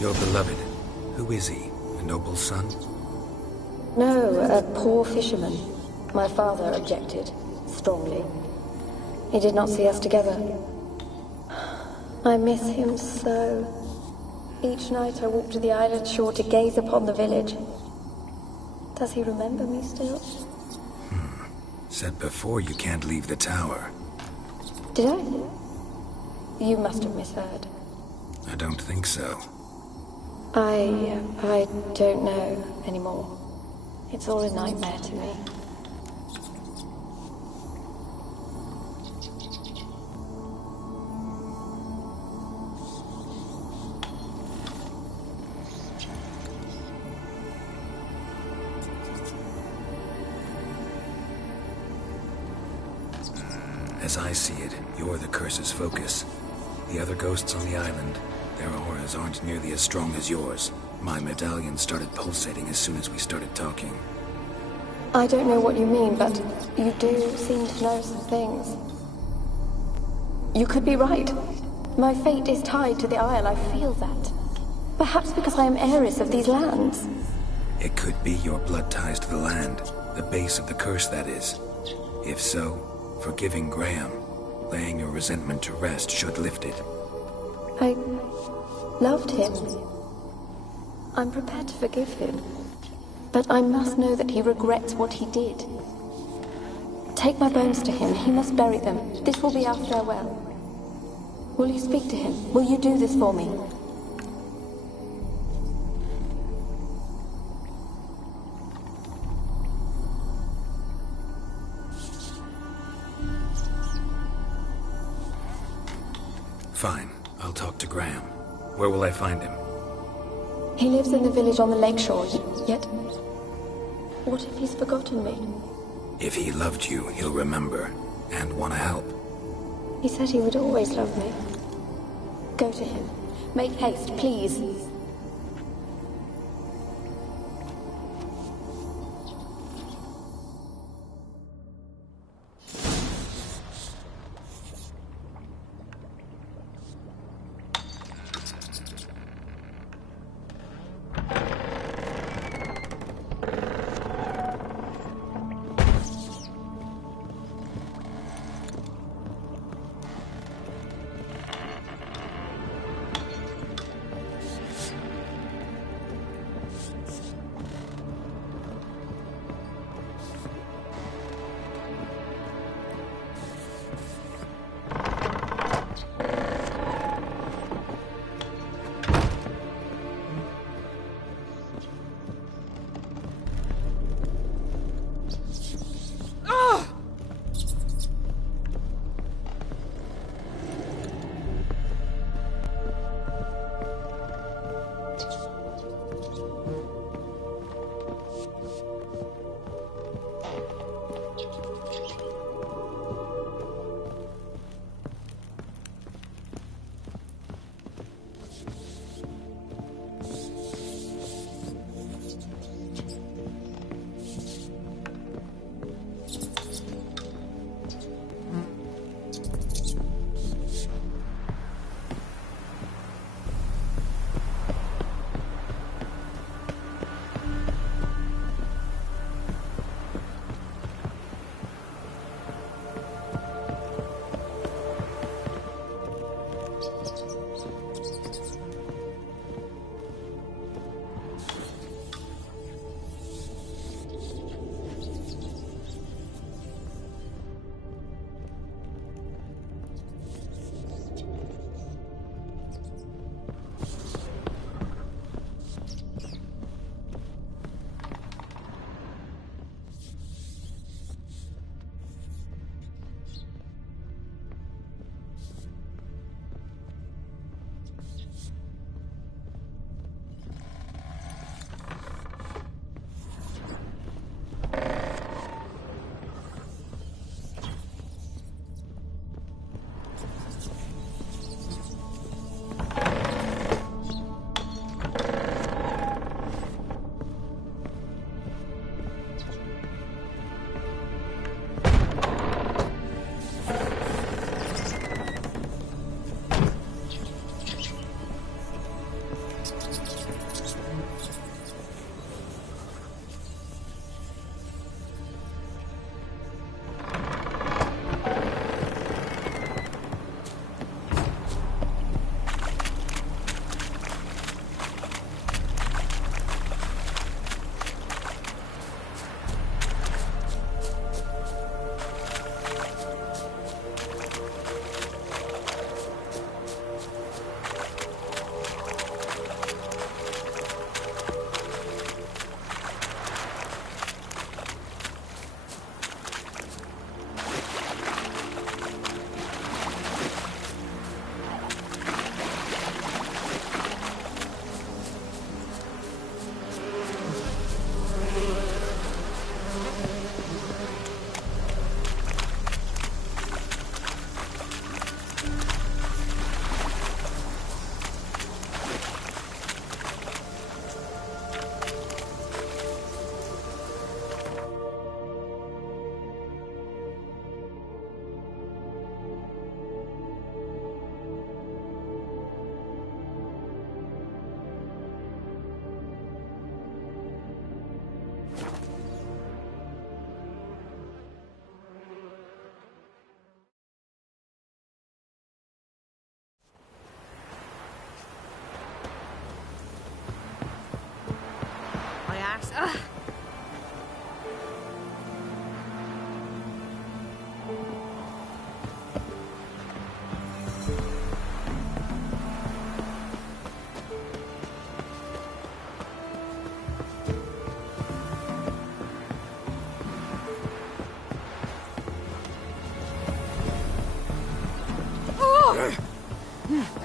Your beloved, who is he? A noble son? No, a poor fisherman. My father objected, strongly. He did not see us together. I miss him so. Each night I walk to the island shore to gaze upon the village. Does he remember me still? Said before you can't leave the tower. Did I? You must have misheard. I don't think so. I don't know anymore. It's all a nightmare to me. As I see it, you're the curse's focus. The other ghosts on the island, their auras aren't nearly as strong as yours. My medallion started pulsating as soon as we started talking. I don't know what you mean, but you do seem to know some things. You could be right. My fate is tied to the Isle, I feel that. Perhaps because I am heiress of these lands. It could be your blood ties to the land, the base of the curse, that is. If so, forgiving Graham, laying your resentment to rest should lift it. I loved him. I'm prepared to forgive him. But I must know that he regrets what he did. Take my bones to him. He must bury them. This will be our farewell. Will you speak to him? Will you do this for me? Fine. I'll talk to Graham. Where will I find him? He lives in the village on the lakeshore, yet... What if he's forgotten me? If he loved you, he'll remember, and want to help. He said he would always love me. Go to him. Make haste, please.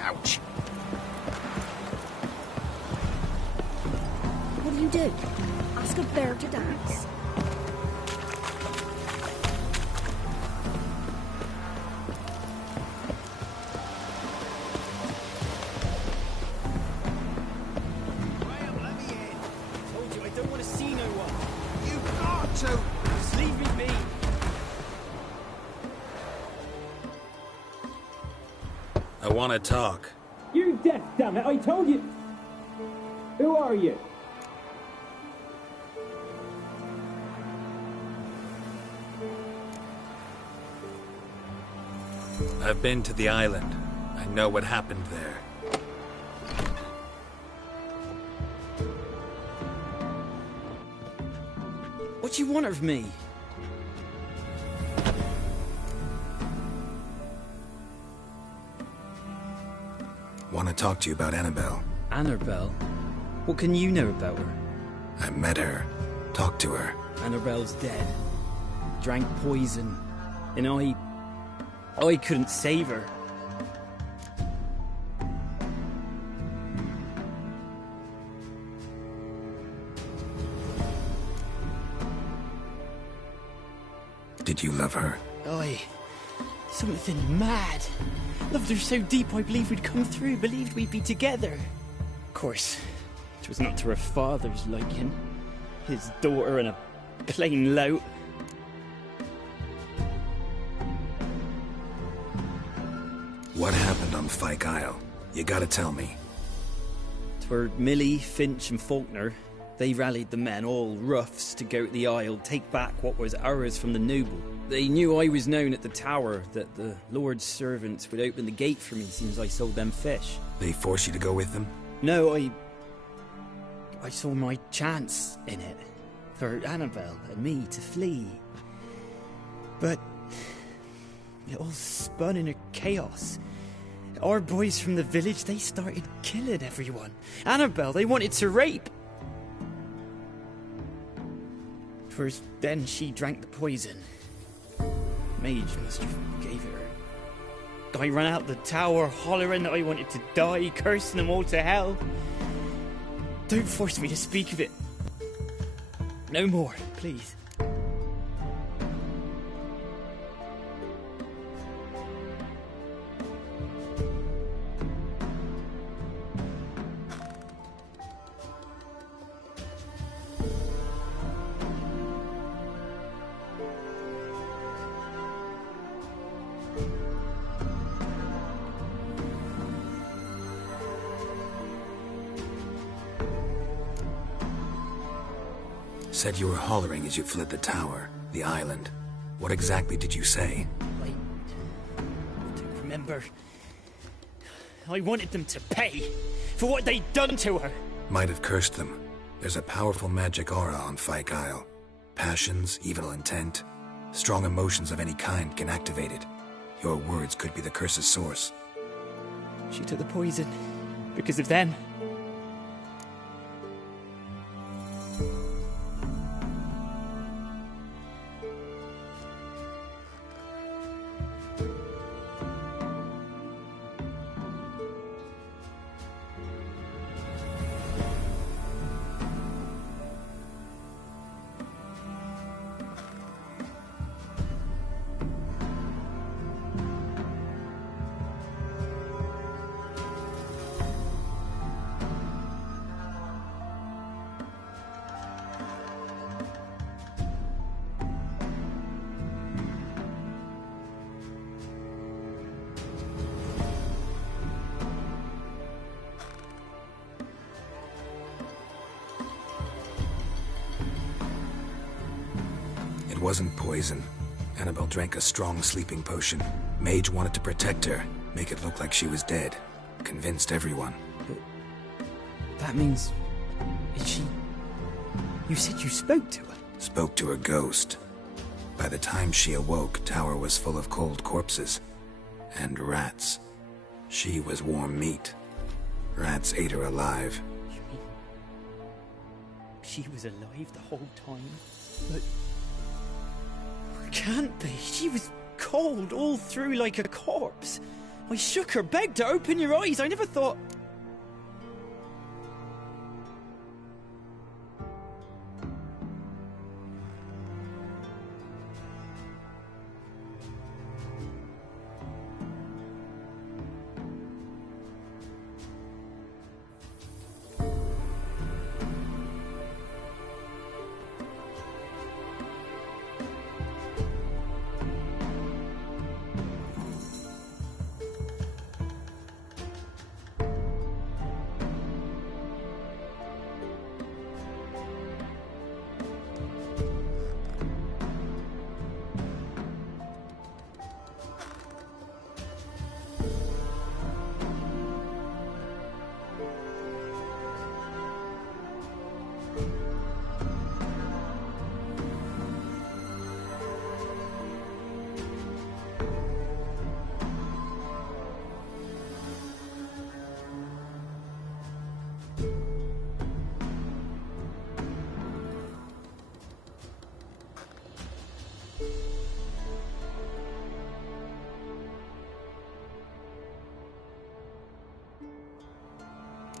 Ouch. What do you do? Ask a bear to dance? Graham, let me in. Told you I don't want to see no one. You've got to. Just leave me be. I want to talk. You deaf, damn it! I told you. Who are you? I've been to the island. I know what happened there. What do you want of me? Want to talk to you about Annabelle. Annabelle? What can you know about her? I met her. Talked to her. Annabelle's dead. Drank poison. And I couldn't save her. Did you love her? Something mad. Loved her so deep I believed we'd come through, believed we'd be together. Of course, it was not to her father's liking. His daughter and a plain lout. What happened on Fyke Isle? You gotta tell me. 'Twere Millie, Finch and Faulkner. They rallied the men, all roughs, to go to the Isle, take back what was ours from the noble. They knew I was known at the tower, that the Lord's servants would open the gate for me as soon as I sold them fish. They forced you to go with them? No, I saw my chance in it. For Annabelle and me to flee. But it all spun in a chaos. Our boys from the village, they started killing everyone. Annabelle, they wanted to rape. First, then she drank the poison. Mage must have gave it her. I ran out the tower hollering that I wanted to die, cursing them all to hell. Don't force me to speak of it. No more, please. Said you were hollering as you fled the tower, the island. What exactly did you say? I don't remember. I wanted them to pay for what they'd done to her. Might have cursed them. There's a powerful magic aura on Fyke Isle. Passions, evil intent, strong emotions of any kind can activate it. Your words could be the curse's source. She took the poison because of them. It wasn't poison. Annabelle drank a strong sleeping potion. Mage wanted to protect her, make it look like she was dead. Convinced everyone. But that means... is she... You said you spoke to her? Spoke to her ghost. By the time she awoke, Tower was full of cold corpses. And rats. She was warm meat. Rats ate her alive. You mean she was alive the whole time? But it can't be. She was cold all through like a corpse. I shook her, begged her, open your eyes. I never thought...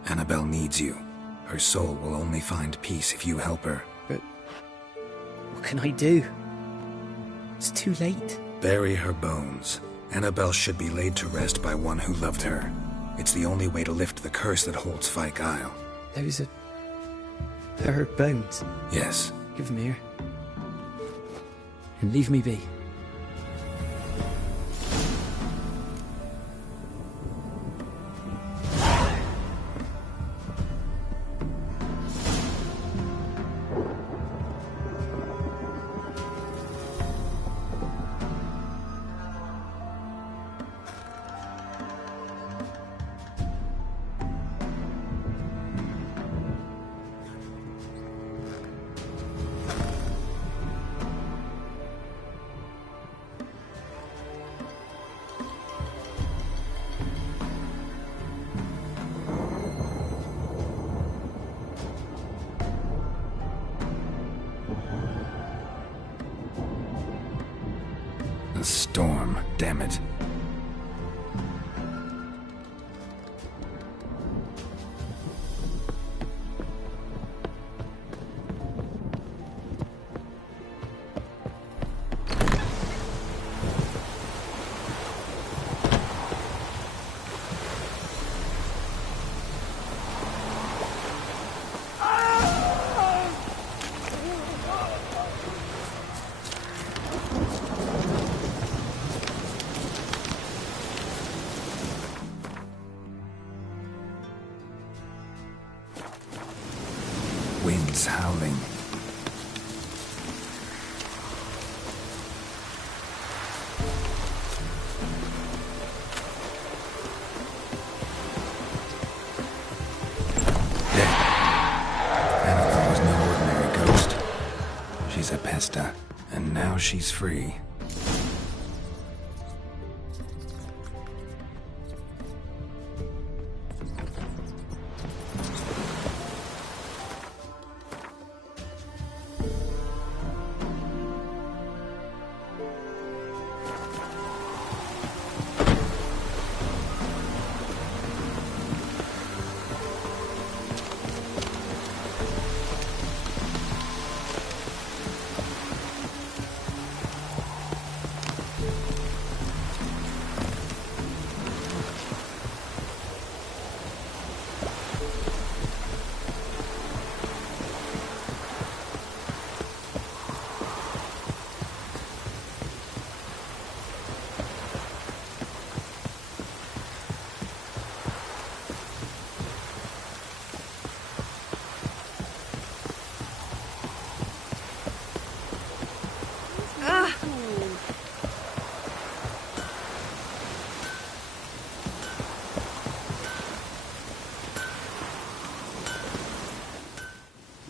Annabelle needs you. Her soul will only find peace if you help her. But what can I do? It's too late. Bury her bones. Annabelle should be laid to rest by one who loved her. It's the only way to lift the curse that holds Fyke Isle. Those are her bones. Yes. Give them here. And leave me be. A storm, damn it. Winds howling. Dead. Annabelle was no ordinary ghost. She's a pesta, and now she's free.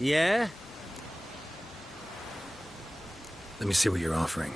Yeah? Let me see what you're offering.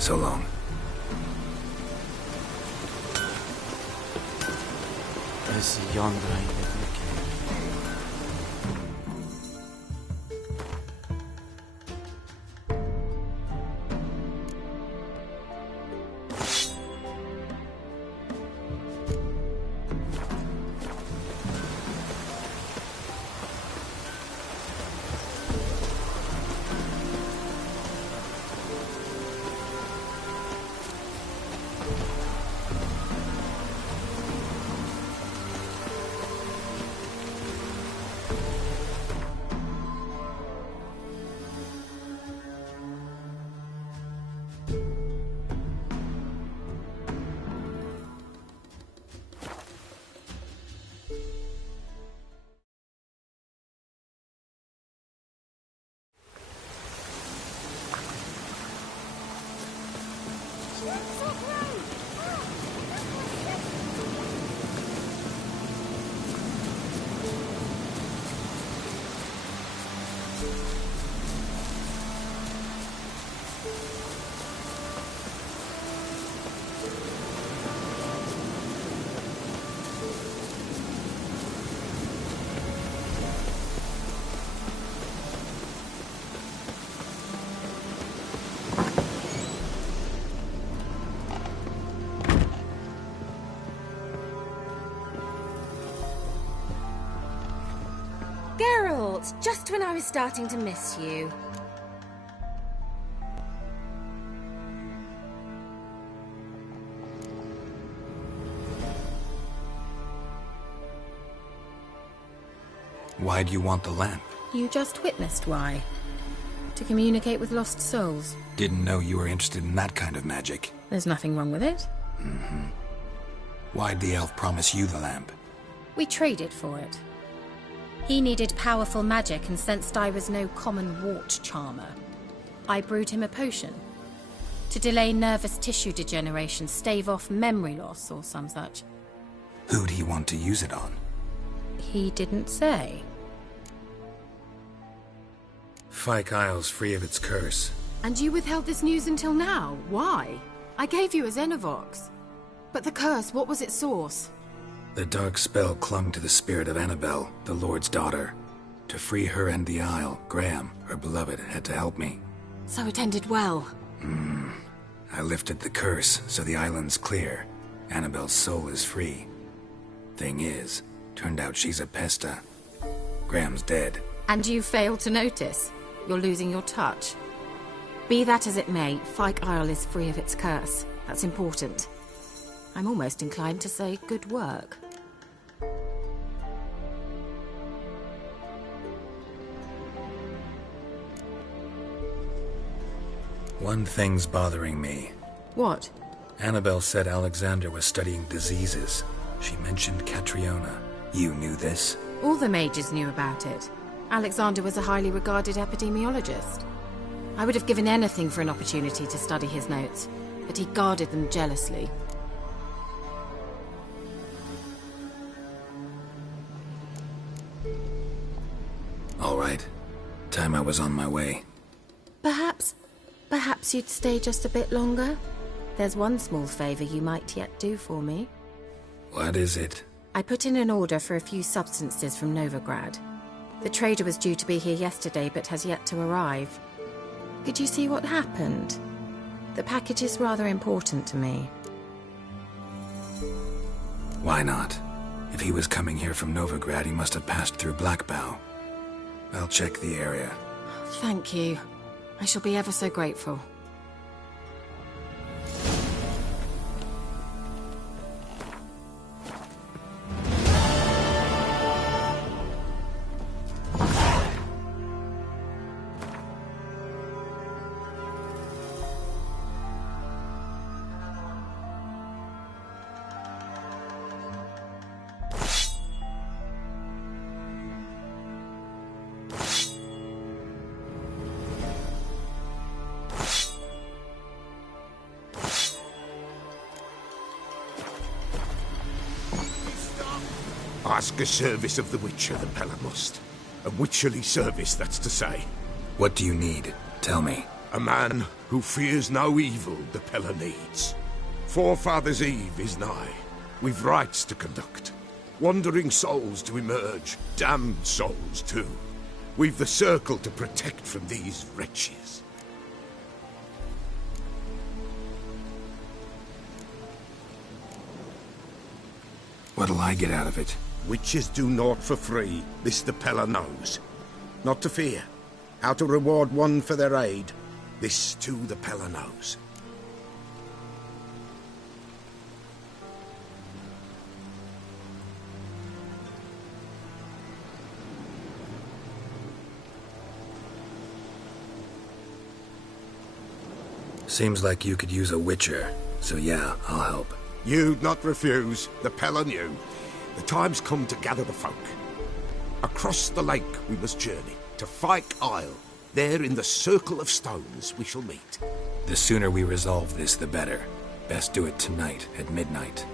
So long. There's yonder ain't it looking. Geralt, just when I was starting to miss you. Why do you want the lamp? You just witnessed why. To communicate with lost souls. Didn't know you were interested in that kind of magic. There's nothing wrong with it. Why'd the elf promise you the lamp? We traded for it. He needed powerful magic and sensed I was no common wart charmer. I brewed him a potion. To delay nervous tissue degeneration, stave off memory loss or some such. Who'd he want to use it on? He didn't say. Fyke Isle's free of its curse. And you withheld this news until now? Why? I gave you a Xenovox. But the curse, what was its source? The dark spell clung to the spirit of Annabelle, the Lord's daughter. To free her and the Isle, Graham, her beloved, had to help me. So it ended well. I lifted the curse, so the island's clear. Annabelle's soul is free. Thing is, turned out she's a pesta. Graham's dead. And you failed to notice. You're losing your touch. Be that as it may, Fyke Isle is free of its curse. That's important. I'm almost inclined to say good work. One thing's bothering me. What? Annabelle said Alexander was studying diseases. She mentioned Catriona. You knew this? All the mages knew about it. Alexander was a highly regarded epidemiologist. I would have given anything for an opportunity to study his notes, but he guarded them jealously. All right. Time I was on my way. Perhaps you'd stay just a bit longer? There's one small favor you might yet do for me. What is it? I put in an order for a few substances from Novigrad. The trader was due to be here yesterday, but has yet to arrive. Could you see what happened? The package is rather important to me. Why not? If he was coming here from Novigrad, he must have passed through Blackbow. I'll check the area. Thank you. I shall be ever so grateful. Ask a service of the Witcher, the Pellar must. A witcherly service, that's to say. What do you need? Tell me. A man who fears no evil the Pella needs. Forefathers' Eve is nigh. We've rites to conduct. Wandering souls to emerge, damned souls too. We've the circle to protect from these wretches. What'll I get out of it? Witches do naught for free, this the Pella knows. Not to fear. How to reward one for their aid, this too the Pella knows. Seems like you could use a witcher, so yeah, I'll help. You'd not refuse, the Pella knew. The time's come to gather the folk. Across the lake we must journey, to Fyke Isle. There in the circle of stones we shall meet. The sooner we resolve this, the better. Best do it tonight, at midnight.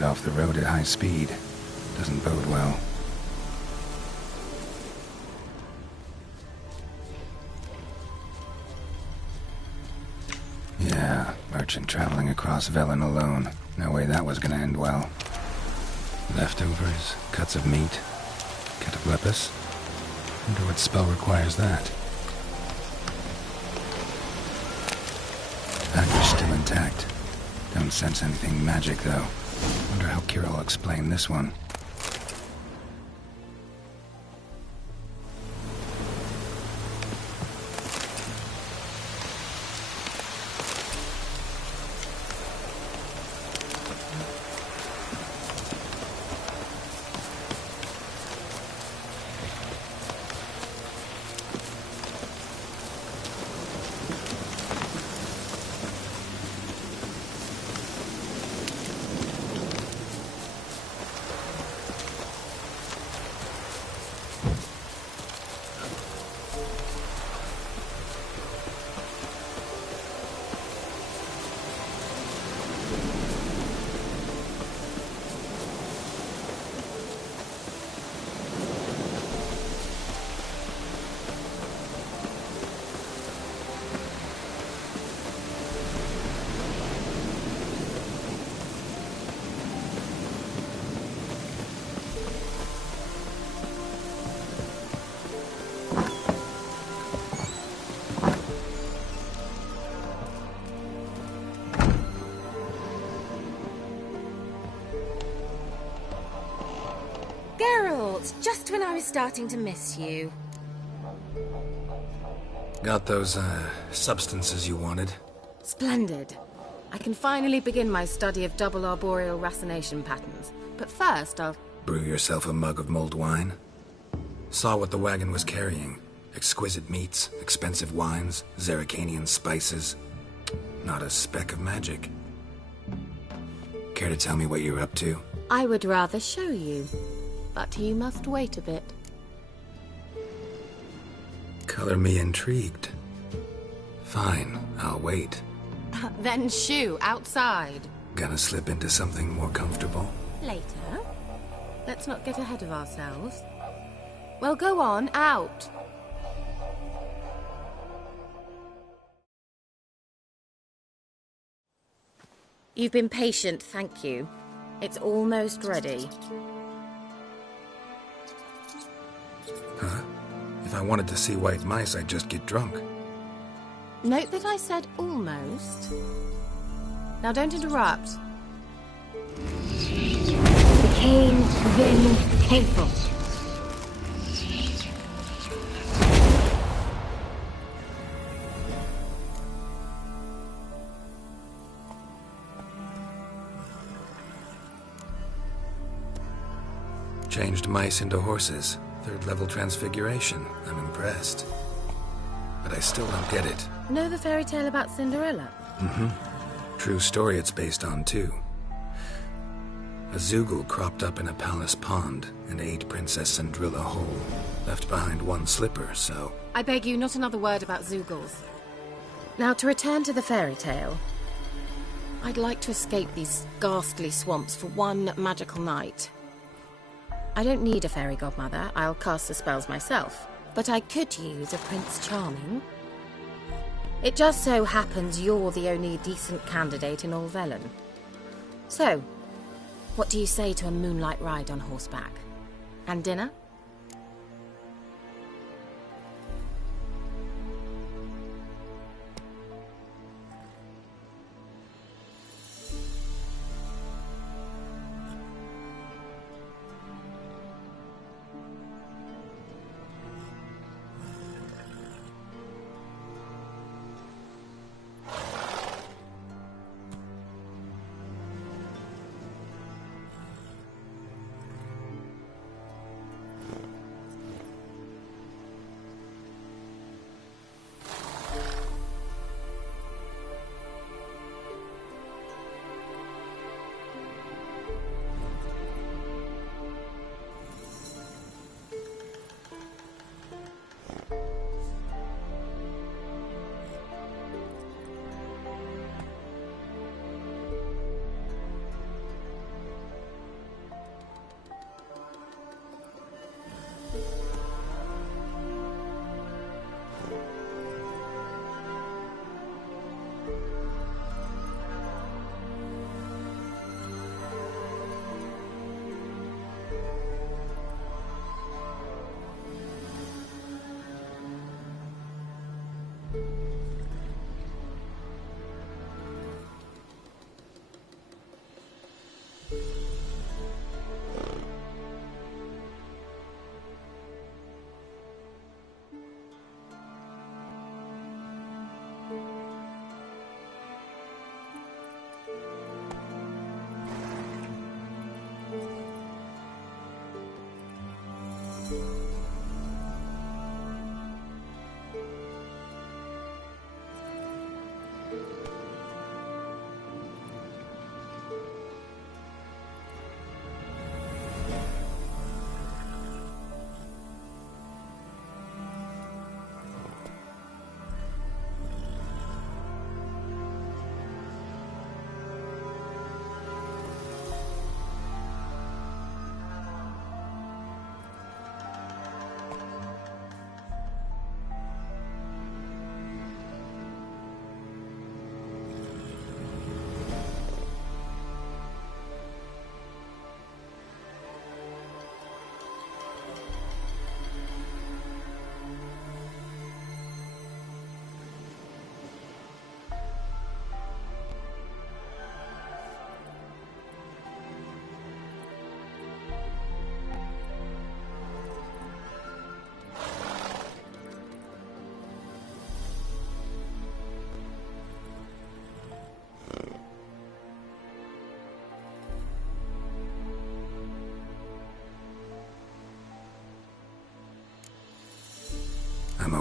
wandered off the road at high speed. Doesn't bode well. Yeah, merchant traveling across Velen alone. No way that was gonna end well. Leftovers, cuts of meat, cataplepis. Wonder what spell requires that. Package still intact. Don't sense anything magic, though. Wonder how Kira will explain this one. Just when I was starting to miss you. Got those, substances you wanted? Splendid. I can finally begin my study of double arboreal racination patterns. But first, I'll... Brew yourself a mug of mulled wine? Saw what the wagon was carrying. Exquisite meats, expensive wines, Zerrikanian spices. Not a speck of magic. Care to tell me what you're up to? I would rather show you. But you must wait a bit. Color me intrigued. Fine, I'll wait. Then shoo, outside. Gonna slip into something more comfortable? Later. Let's not get ahead of ourselves. Well, go on, out. You've been patient, thank you. It's almost ready. Huh? If I wanted to see white mice, I'd just get drunk. Note that I said almost. Now don't interrupt. Became then painful. Changed mice into horses. Third-level transfiguration. I'm impressed. But I still don't get it. Know the fairy tale about Cinderella? Mm-hmm. True story it's based on, too. A Zoogle cropped up in a palace pond and ate Princess Cinderella whole. Left behind one slipper, so... I beg you, not another word about Zoogles. Now, to return to the fairy tale. I'd like to escape these ghastly swamps for one magical night. I don't need a fairy godmother, I'll cast the spells myself. But I could use a Prince Charming. It just so happens you're the only decent candidate in all Velen. So, what do you say to a moonlight ride on horseback? And dinner?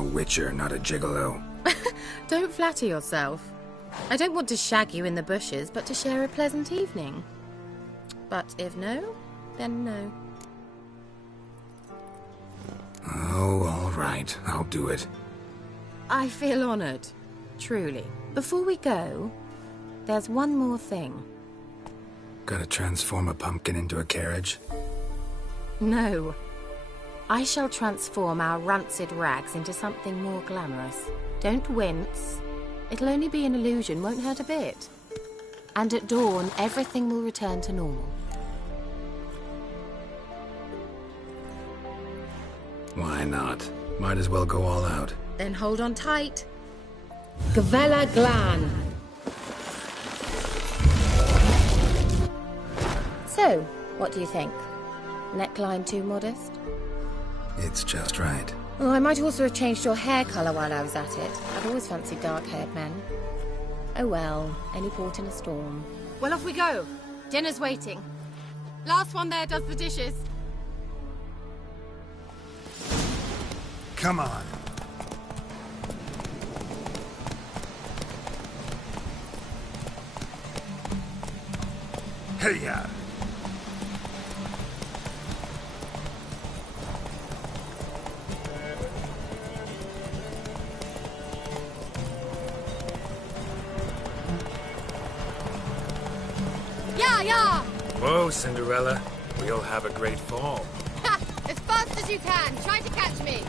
witcher, not a gigolo. Don't flatter yourself. I don't want to shag you in the bushes, but to share a pleasant evening. But if no, then no. Oh, all right. I'll do it. I feel honoured. Truly. Before we go, there's one more thing. Gotta transform a pumpkin into a carriage? No. I shall transform our rancid rags into something more glamorous. Don't wince. It'll only be an illusion, won't hurt a bit. And at dawn, everything will return to normal. Why not? Might as well go all out. Then hold on tight. Gavella Glan. So, what do you think? Neckline too modest? It's just right. Oh, I might also have changed your hair colour while I was at it. I've always fancied dark-haired men. Oh well, any port in a storm. Well, off we go. Dinner's waiting. Last one there does the dishes. Come on. Hey-ya! Yeah! Whoa, Cinderella. We'll have a great fall. Ha! As fast as you can. Try to catch me.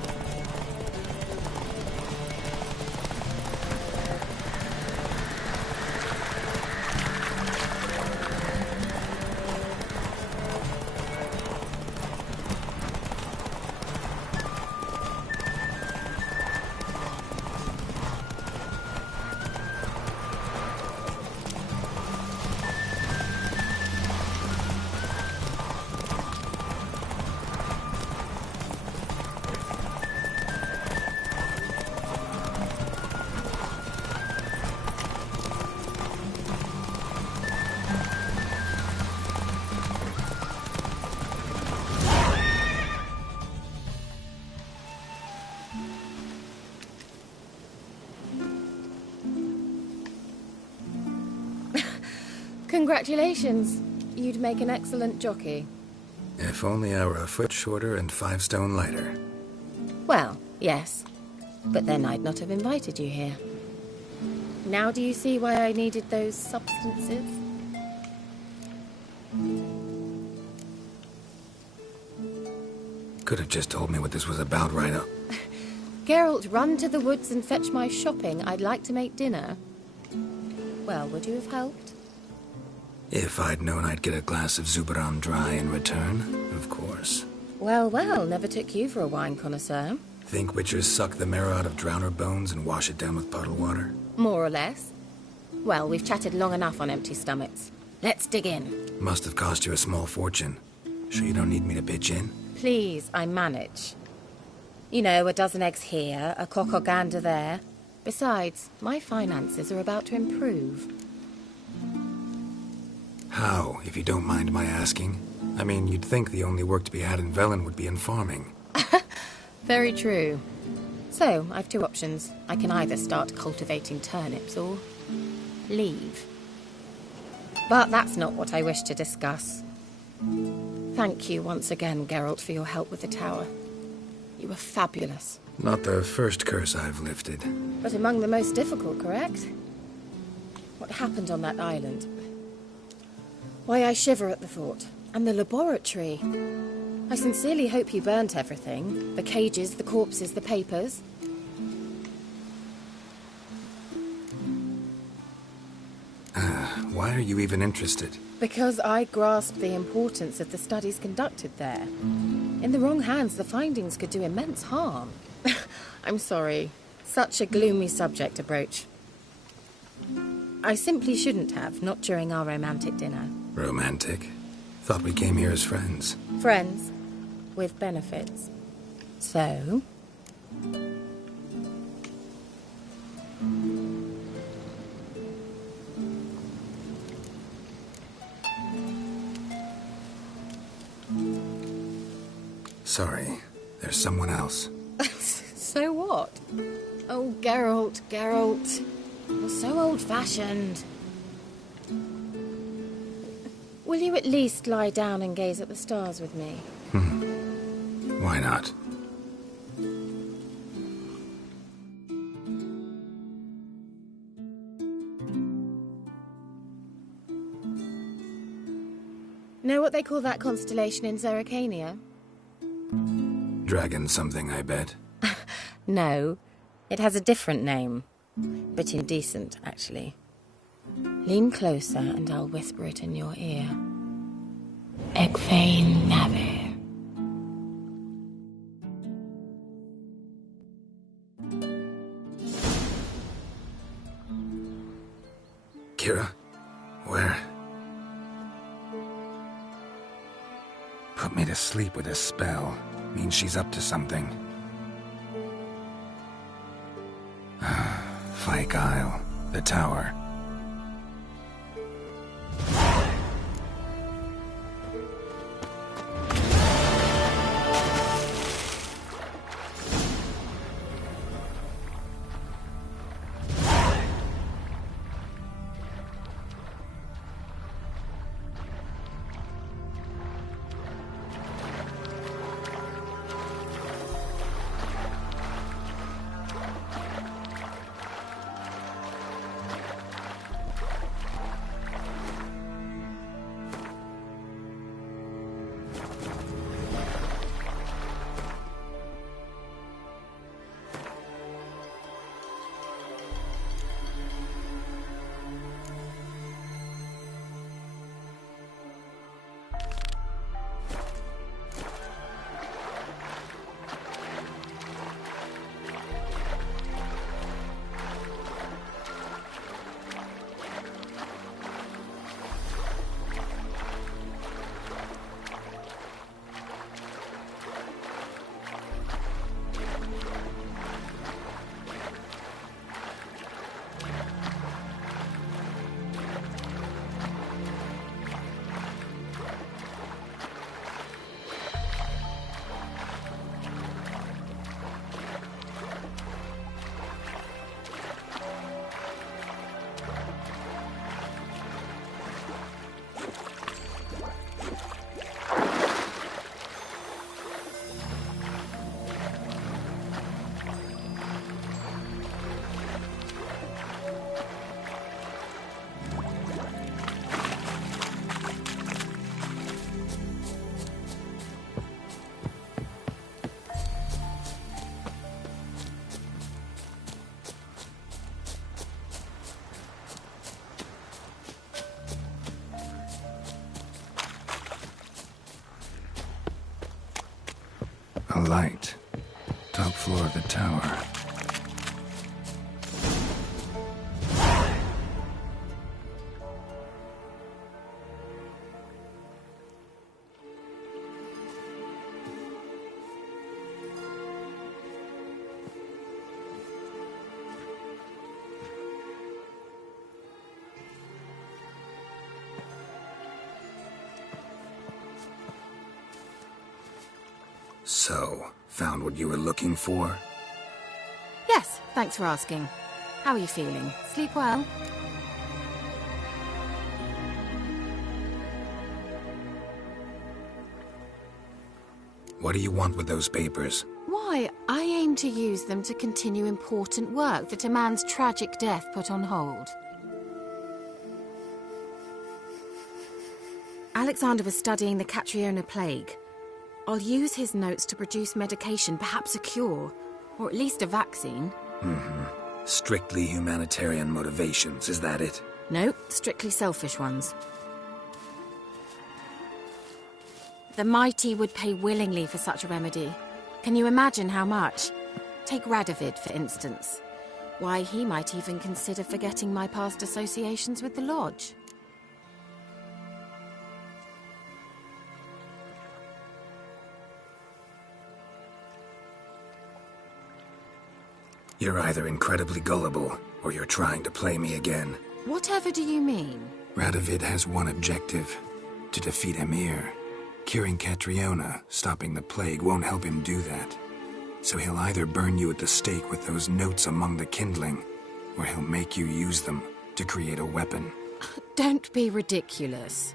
Congratulations. You'd make an excellent jockey. If only I were a foot shorter and 5 stone lighter. Well, yes. But then I'd not have invited you here. Now do you see why I needed those substances? Could have just told me what this was about right up. Geralt, run to the woods and fetch my shopping. I'd like to make dinner. Well, would you have helped? If I'd known I'd get a glass of Zubaram dry in return, of course. Well, never took you for a wine connoisseur. Think witchers suck the marrow out of drowner bones and wash it down with puddle water? More or less. Well, we've chatted long enough on empty stomachs. Let's dig in. Must have cost you a small fortune. Sure you don't need me to pitch in? Please, I manage. You know, a dozen eggs here, a cock or gander there. Besides, my finances are about to improve. How, if you don't mind my asking? I mean, you'd think the only work to be had in Velen would be in farming. Very true. So, I've 2 options. I can either start cultivating turnips or leave. But that's not what I wish to discuss. Thank you once again, Geralt, for your help with the tower. You were fabulous. Not the first curse I've lifted. But among the most difficult, correct? What happened on that island? Why, I shiver at the thought. And the laboratory. I sincerely hope you burnt everything. The cages, the corpses, the papers. Why are you even interested? Because I grasped the importance of the studies conducted there. In the wrong hands, the findings could do immense harm. I'm sorry. Such a gloomy subject to broach. I simply shouldn't have, not during our romantic dinner. Romantic? Thought we came here as friends. Friends. With benefits. So? Sorry, there's someone else. So what? Oh, Geralt, Geralt. You're so old-fashioned. Will you at least lie down and gaze at the stars with me? Why not? Know what they call that constellation in Zerrikania? Dragon something, I bet. No, it has a different name. Bit indecent, actually. Lean closer and I'll whisper it in your ear. eck21465's. Kira? Where? Put me to sleep with a spell. Means she's up to something. Fyke Isle. The tower. A light. Top floor of the tower. So, found what you were looking for? Yes, thanks for asking. How are you feeling? Sleep well? What do you want with those papers? Why, I aim to use them to continue important work that a man's tragic death put on hold. Alexander was studying the Catriona plague. I'll use his notes to produce medication, perhaps a cure, or at least a vaccine. Strictly humanitarian motivations, is that it? No, strictly selfish ones. The mighty would pay willingly for such a remedy. Can you imagine how much? Take Radovid, for instance. Why, he might even consider forgetting my past associations with the Lodge. You're either incredibly gullible, or you're trying to play me again. Whatever do you mean? Radovid has one objective. To defeat Emir. Curing Catriona, stopping the plague, won't help him do that. So he'll either burn you at the stake with those notes among the kindling, or he'll make you use them to create a weapon. Don't be ridiculous.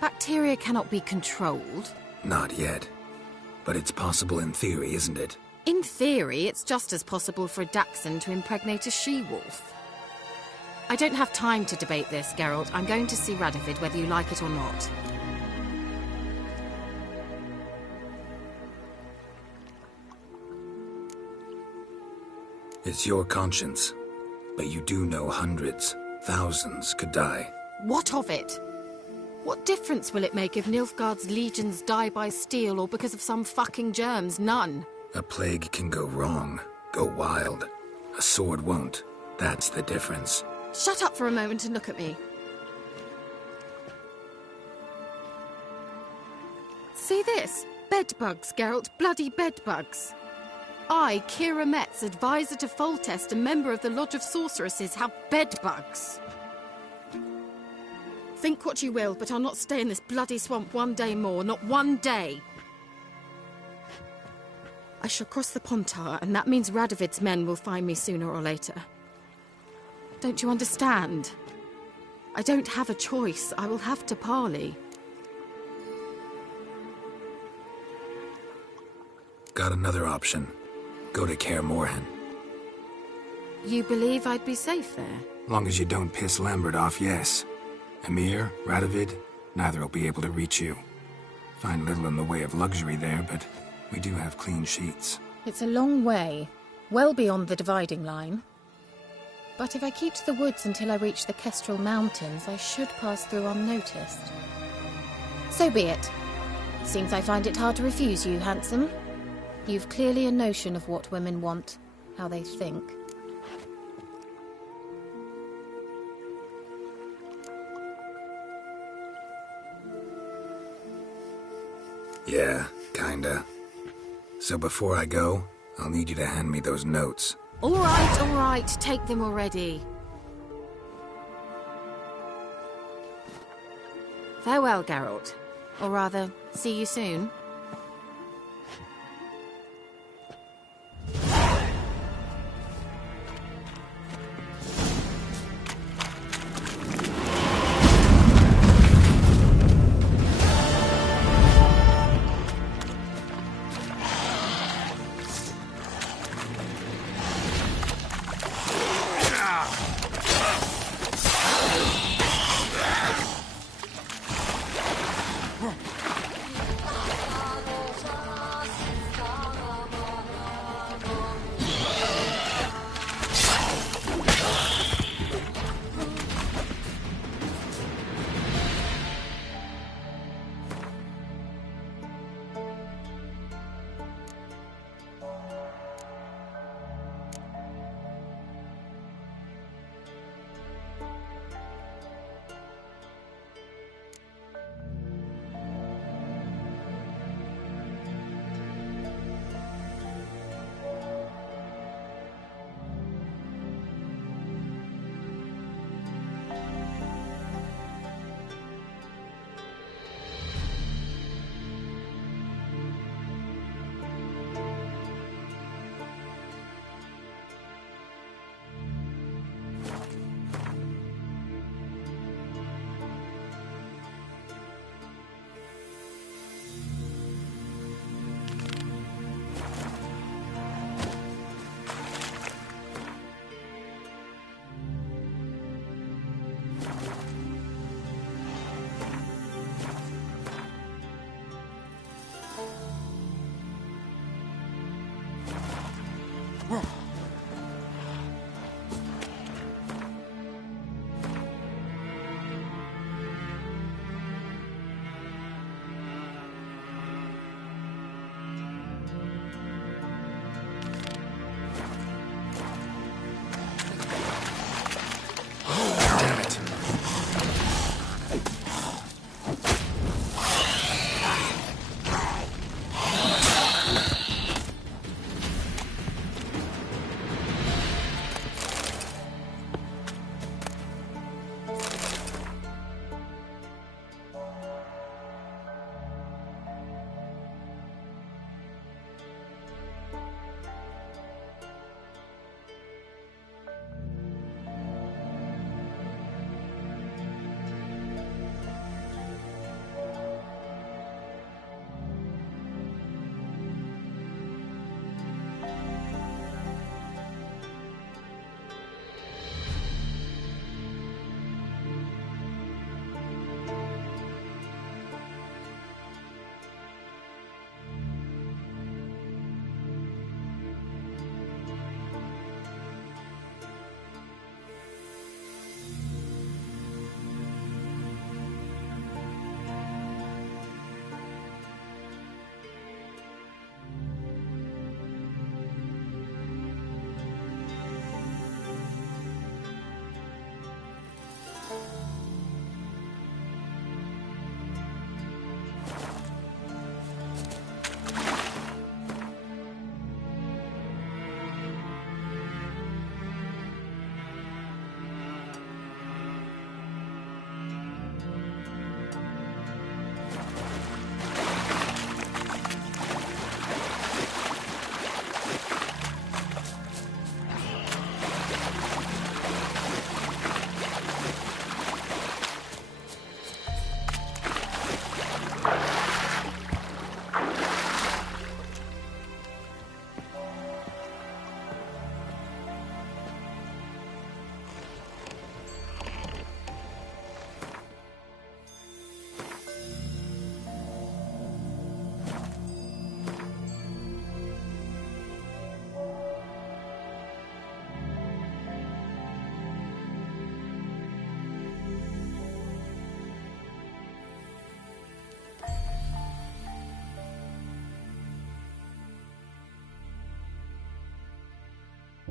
Bacteria cannot be controlled. Not yet. But it's possible in theory, isn't it? In theory, it's just as possible for a Dachshund to impregnate a she-wolf. I don't have time to debate this, Geralt. I'm going to see Radovid whether you like it or not. It's your conscience. But you do know hundreds, thousands could die. What of it? What difference will it make if Nilfgaard's legions die by steel or because of some fucking germs? None. A plague can go wrong, go wild. A sword won't. That's the difference. Shut up for a moment and look at me. See this? Bedbugs, Geralt. Bloody bedbugs. I, Kira Metz, advisor to Foltest, a member of the Lodge of Sorceresses, have bedbugs. Think what you will, but I'll not stay in this bloody swamp one day more. Not one day. I shall cross the Pontar, and that means Radovid's men will find me sooner or later. Don't you understand? I don't have a choice. I will have to parley. Got another option. Go to Kaer Morhen. You believe I'd be safe there? Long as you don't piss Lambert off, yes. Emir, Radovid, neither will be able to reach you. Find little in the way of luxury there, but we do have clean sheets. It's a long way, well beyond the dividing line. But if I keep to the woods until I reach the Kestrel Mountains, I should pass through unnoticed. So be it. Seems I find it hard to refuse you, handsome. You've clearly a notion of what women want, how they think. Yeah, kinda. So before I go, I'll need you to hand me those notes. All right, take them already. Farewell, Geralt. Or rather, see you soon.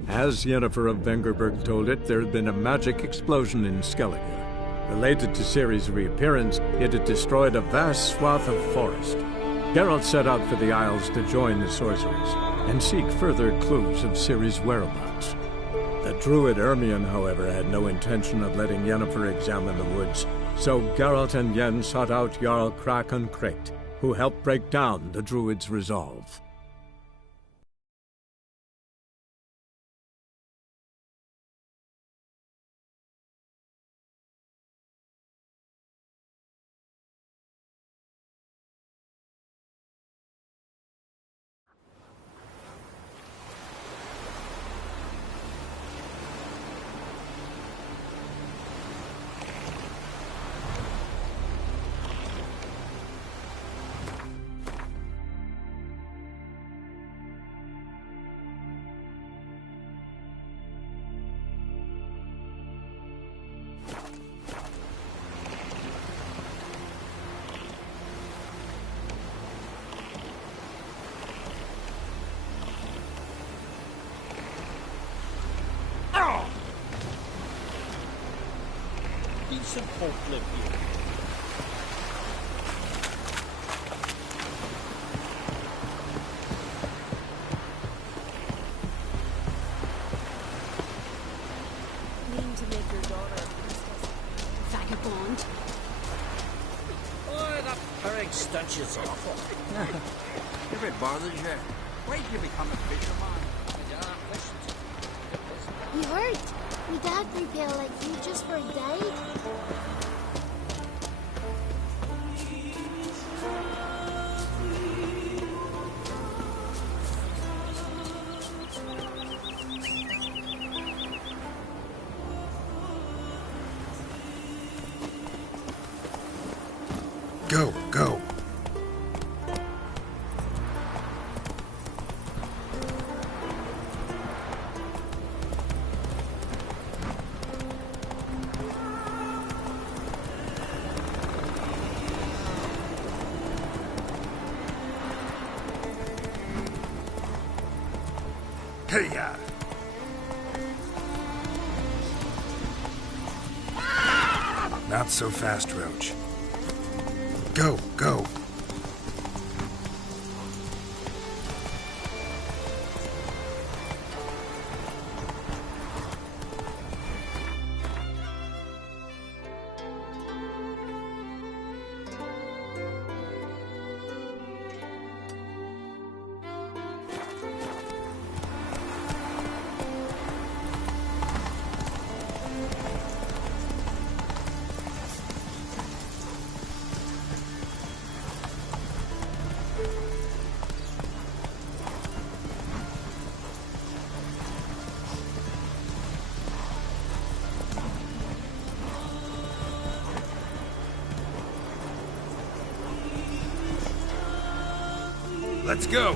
As Yennefer of Vengerberg told it, there had been a magic explosion in Skellige. Related to Ciri's reappearance, it had destroyed a vast swath of forest. Geralt set out for the Isles to join the sorcerers and seek further clues of Ciri's whereabouts. The druid Ermion, however, had no intention of letting Yennefer examine the woods, so Geralt and Yen sought out Jarl Krakon Kricht, who helped break down the druid's resolve. Decent folk live here. Mean to make your daughter a princess. Vagabond. Oh, that purring stench is awful. If it bothers you, wait till you become a fisherman. Yeah, listen. You hurt? My dad grew pale like you just for a day. Go, go. Hey-ya! Not so fast, Roach. Go, go. Let's go!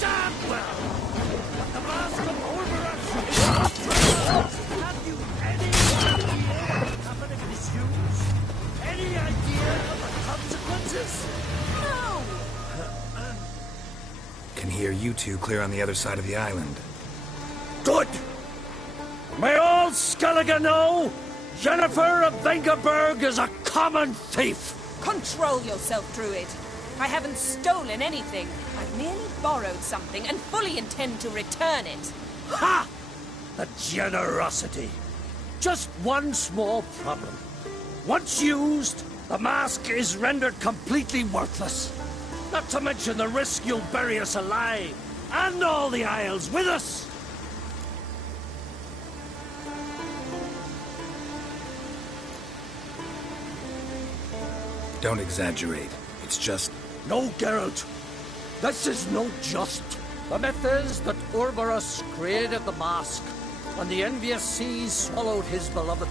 damn well! But the mask of Orberus is not true! Have you any idea what would happen if it is used? Any idea of the consequences? No! Can hear you two clear on the other side of the island. Good! May all Skellige know, Jennifer of Vengerberg is a common thief! Control yourself, Druid. I haven't stolen anything. I've merely borrowed something and fully intend to return it. Ha! The generosity. Just one small problem. Once used, the mask is rendered completely worthless. Not to mention the risk you'll bury us alive, and all the Isles with us! Don't exaggerate. It's just... No, Geralt. This is no just. The myth is that Orberus created the mask, and the envious seas swallowed his beloved.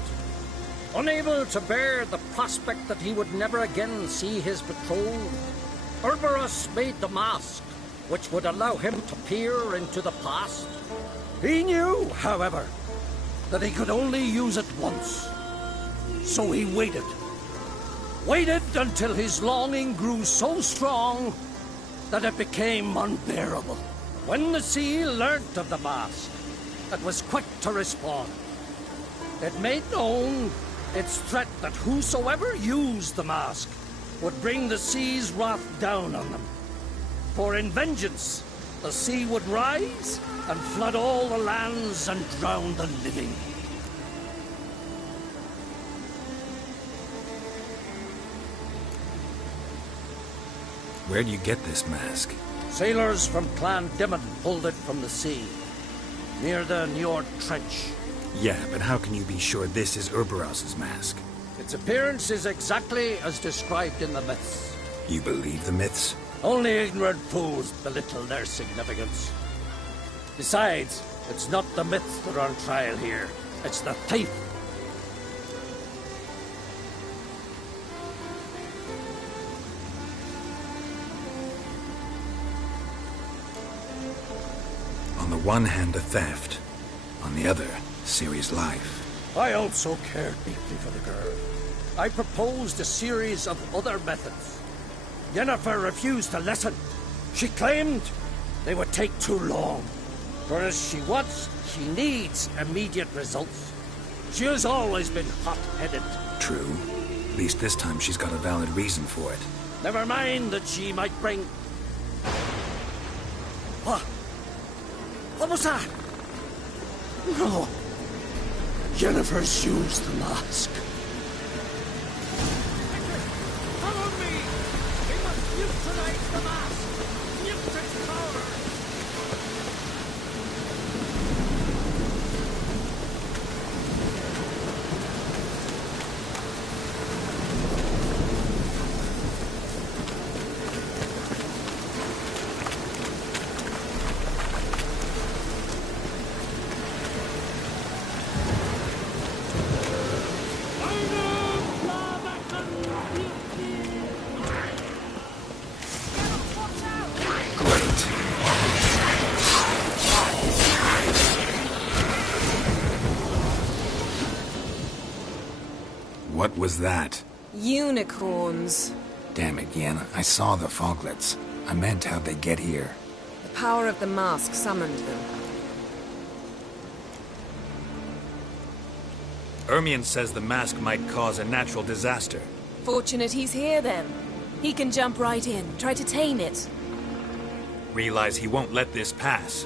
Unable to bear the prospect that he would never again see his betrothed, Orberus made the mask, which would allow him to peer into the past. He knew, however, that he could only use it once. So he waited. Waited until his longing grew so strong that it became unbearable. When the sea learnt of the mask, it was quick to respond. It made known its threat that whosoever used the mask would bring the sea's wrath down on them. For in vengeance, the sea would rise and flood all the lands and drown the living. Where'd you get this mask? Sailors from Clan Dimon pulled it from the sea, near the Njord Trench. Yeah, but how can you be sure this is Orberus's mask? Its appearance is exactly as described in the myths. You believe the myths? Only ignorant fools belittle their significance. Besides, it's not the myths that are on trial here. It's the thief. On the one hand, a theft. On the other, Ciri's life. I also cared deeply for the girl. I proposed a series of other methods. Yennefer refused to listen. She claimed they would take too long. For as she wants, she needs immediate results. She has always been hot-headed. True. At least this time she's got a valid reason for it. Never mind that she might bring... What? What was that? No. Yennefer's used the mask. Follow me! We must neutralize the mask! Mute its power! What was that? Unicorns. Damn it, Yen. I saw the foglets. I meant how'd they get here. The power of the mask summoned them. Ermion says the mask might cause a natural disaster. Fortunate he's here, then. He can jump right in, try to tame it. Realize he won't let this pass.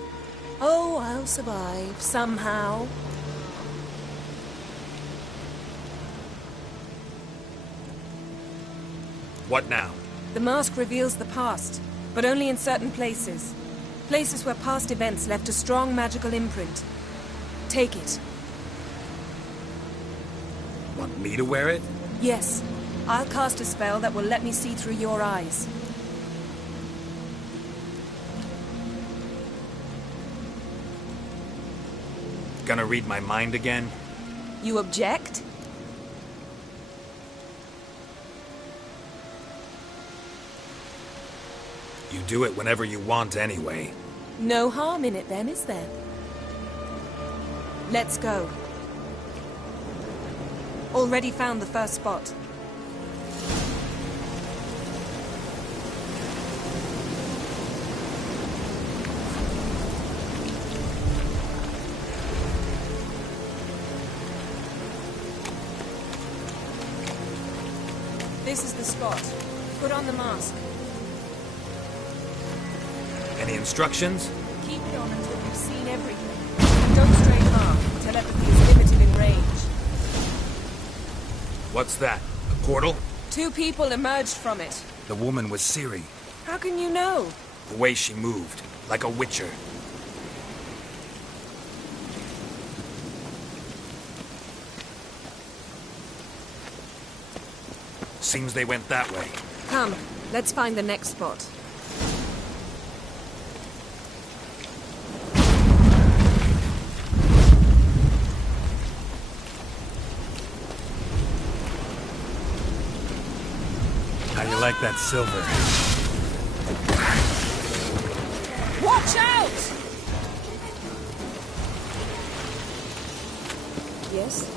Oh, I'll survive, somehow. What now? The mask reveals the past, but only in certain places. Places where past events left a strong magical imprint. Take it. Want me to wear it? Yes. I'll cast a spell that will let me see through your eyes. Gonna read my mind again? You object? You do it whenever you want anyway. No harm in it then, is there? Let's go. Already found the first spot. This is the spot. Put on the mask. Any instructions? Keep it on until you've seen everything. And don't stray far. Telepathy is limited in range. What's that? A portal? 2 people emerged from it. The woman was Ciri. How can you know? The way she moved, like a witcher. Seems they went that way. Come, let's find the next spot. How you like that silver? Watch out! Yes?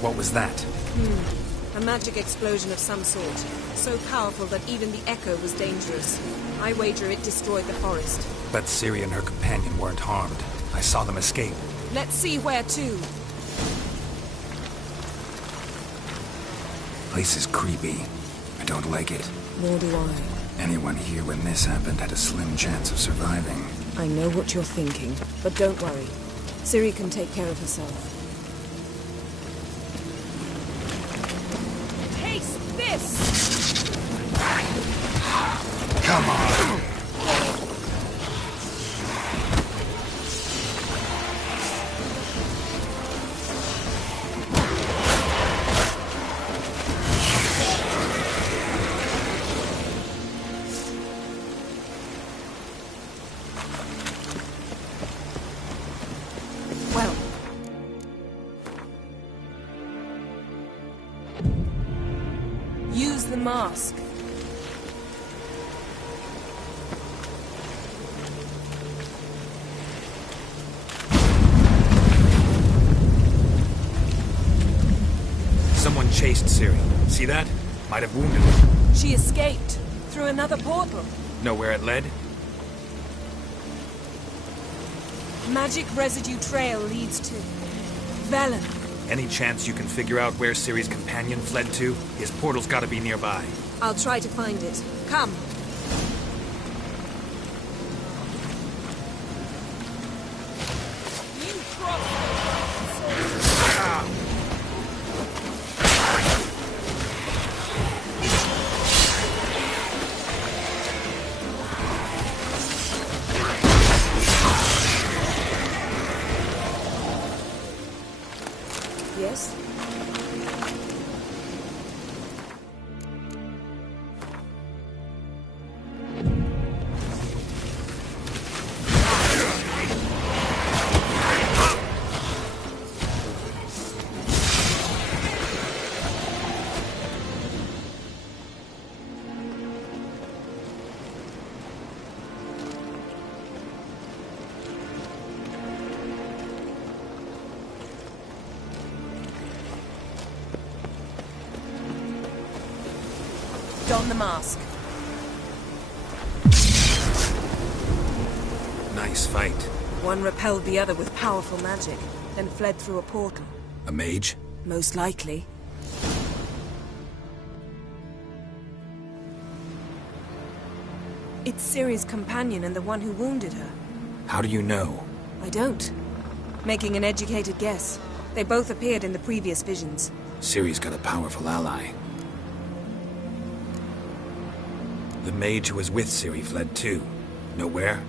What was that? A magic explosion of some sort. So powerful that even the echo was dangerous. I wager it destroyed the forest. But Ciri and her companion weren't harmed. I saw them escape. Let's see where to. Place is creepy. I don't like it. Nor do I. Anyone here when this happened had a slim chance of surviving. I know what you're thinking, but don't worry. Ciri can take care of herself. Taste this! Come on! Well. Use the mask. Someone chased Ciri. See that? Might have wounded her. She escaped through another portal. Know where it led? Magic residue trail leads to Velen. Any chance you can figure out where Ciri's companion fled to? His portal's gotta be nearby. I'll try to find it. Come. Yes? Don the mask. Nice fight. One repelled the other with powerful magic, then fled through a portal. A mage? Most likely. It's Ciri's companion and the one who wounded her. How do you know? I don't. Making an educated guess. They both appeared in the previous visions. Ciri's got a powerful ally. The mage who was with Ciri fled too. Know where?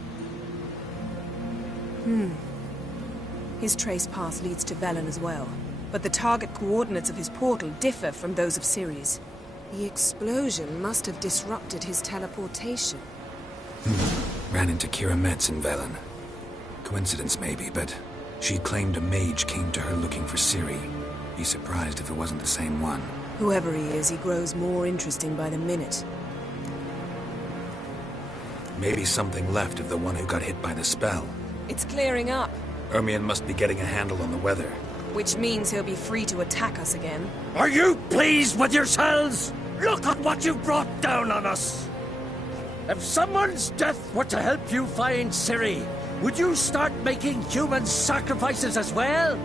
His trace path leads to Velen as well. But the target coordinates of his portal differ from those of Ciri's. The explosion must have disrupted his teleportation. Ran ran into Kira Metz in Velen. Coincidence maybe, but she claimed a mage came to her looking for Ciri. Be surprised if it wasn't the same one. Whoever he is, he grows more interesting by the minute. Maybe something left of the one who got hit by the spell. It's clearing up, Ermion must be getting a handle on the weather. which means he'll be free to attack us again. Are you pleased with yourselves? Look at what you've brought down on us! If someone's death were to help you find Ciri, would you start making human sacrifices as well?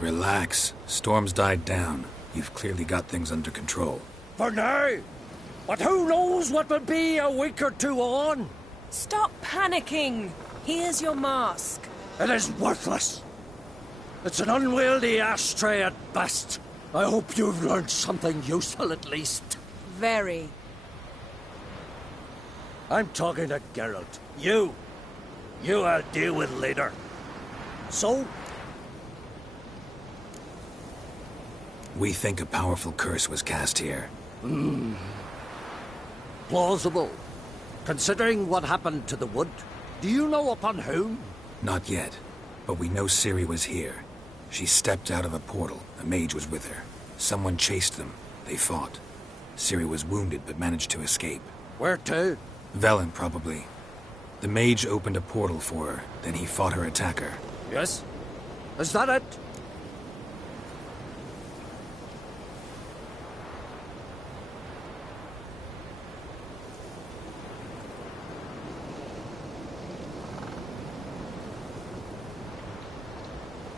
Relax. Storm's died down. You've clearly got things under control. For now. But who knows what will be a week or two on? Stop panicking! Here's your mask. It is worthless. It's an unwieldy ashtray at best. I hope you've learned something useful at least. Very. I'm talking to Geralt. You I'll deal with later. So? We think a powerful curse was cast here. Plausible. Considering what happened to the wood, do you know upon whom? Not yet, but we know Ciri was here. She stepped out of a portal. A mage was with her. Someone chased them. They fought. Ciri was wounded but managed to escape. Where to? Velen, probably. The mage opened a portal for her, then he fought her attacker. Yes? Is that it?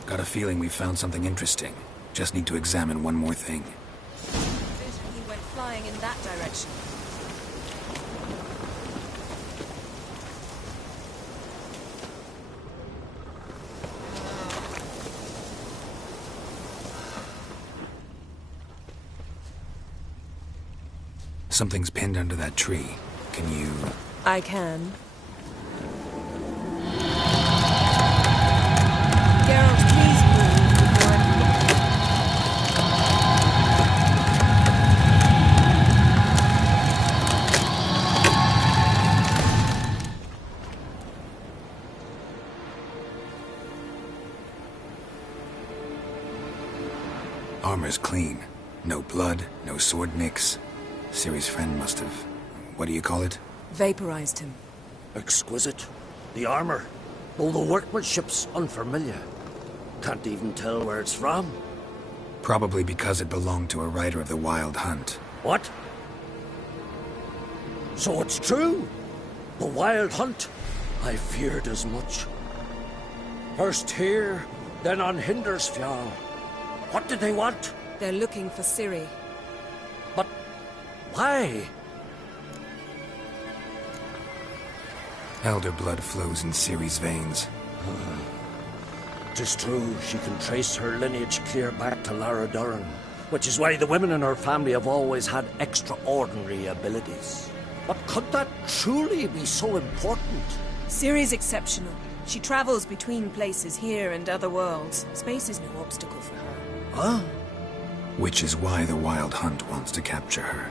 Got a feeling we found something interesting. Just need to examine one more thing. He went flying in that direction. Something's pinned under that tree. Can you... I can. Geralt, please move before Armor's clean. No blood, no sword nicks. Ciri's friend must have... what do you call it? Vaporized him. Exquisite. The armor, though the workmanship's unfamiliar. Can't even tell where it's from. Probably because it belonged to a rider of the Wild Hunt. What? So it's true? The Wild Hunt? I feared as much. First here, then on Hindersfjall. What did they want? They're looking for Ciri. But why? Elder blood flows in Ciri's veins. Tis true, she can trace her lineage clear back to Lara Duran, which is why the women in her family have always had extraordinary abilities. But could that truly be so important? Ciri's exceptional. She travels between places here and other worlds. Space is no obstacle for her. Huh? Which is why the Wild Hunt wants to capture her.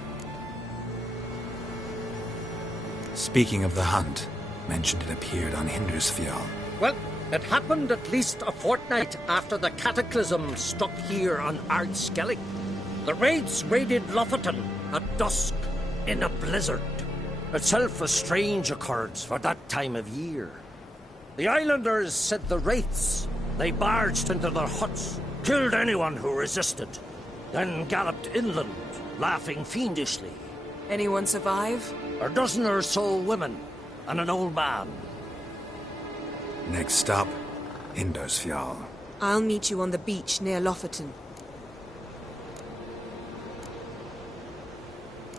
Speaking of the hunt, mentioned it appeared on Hindersfjall. Well, it happened at least a fortnight after the cataclysm struck here on Ardskellig. The raids raided Lofoten at dusk in a blizzard. Itself a strange occurrence for that time of year. The islanders said the wraiths. They barged into their huts, killed anyone who resisted, then galloped inland, laughing fiendishly. Anyone survive? A dozen or so women, and an old man. Next stop, Hindersfjall. I'll meet you on the beach near Lofoten.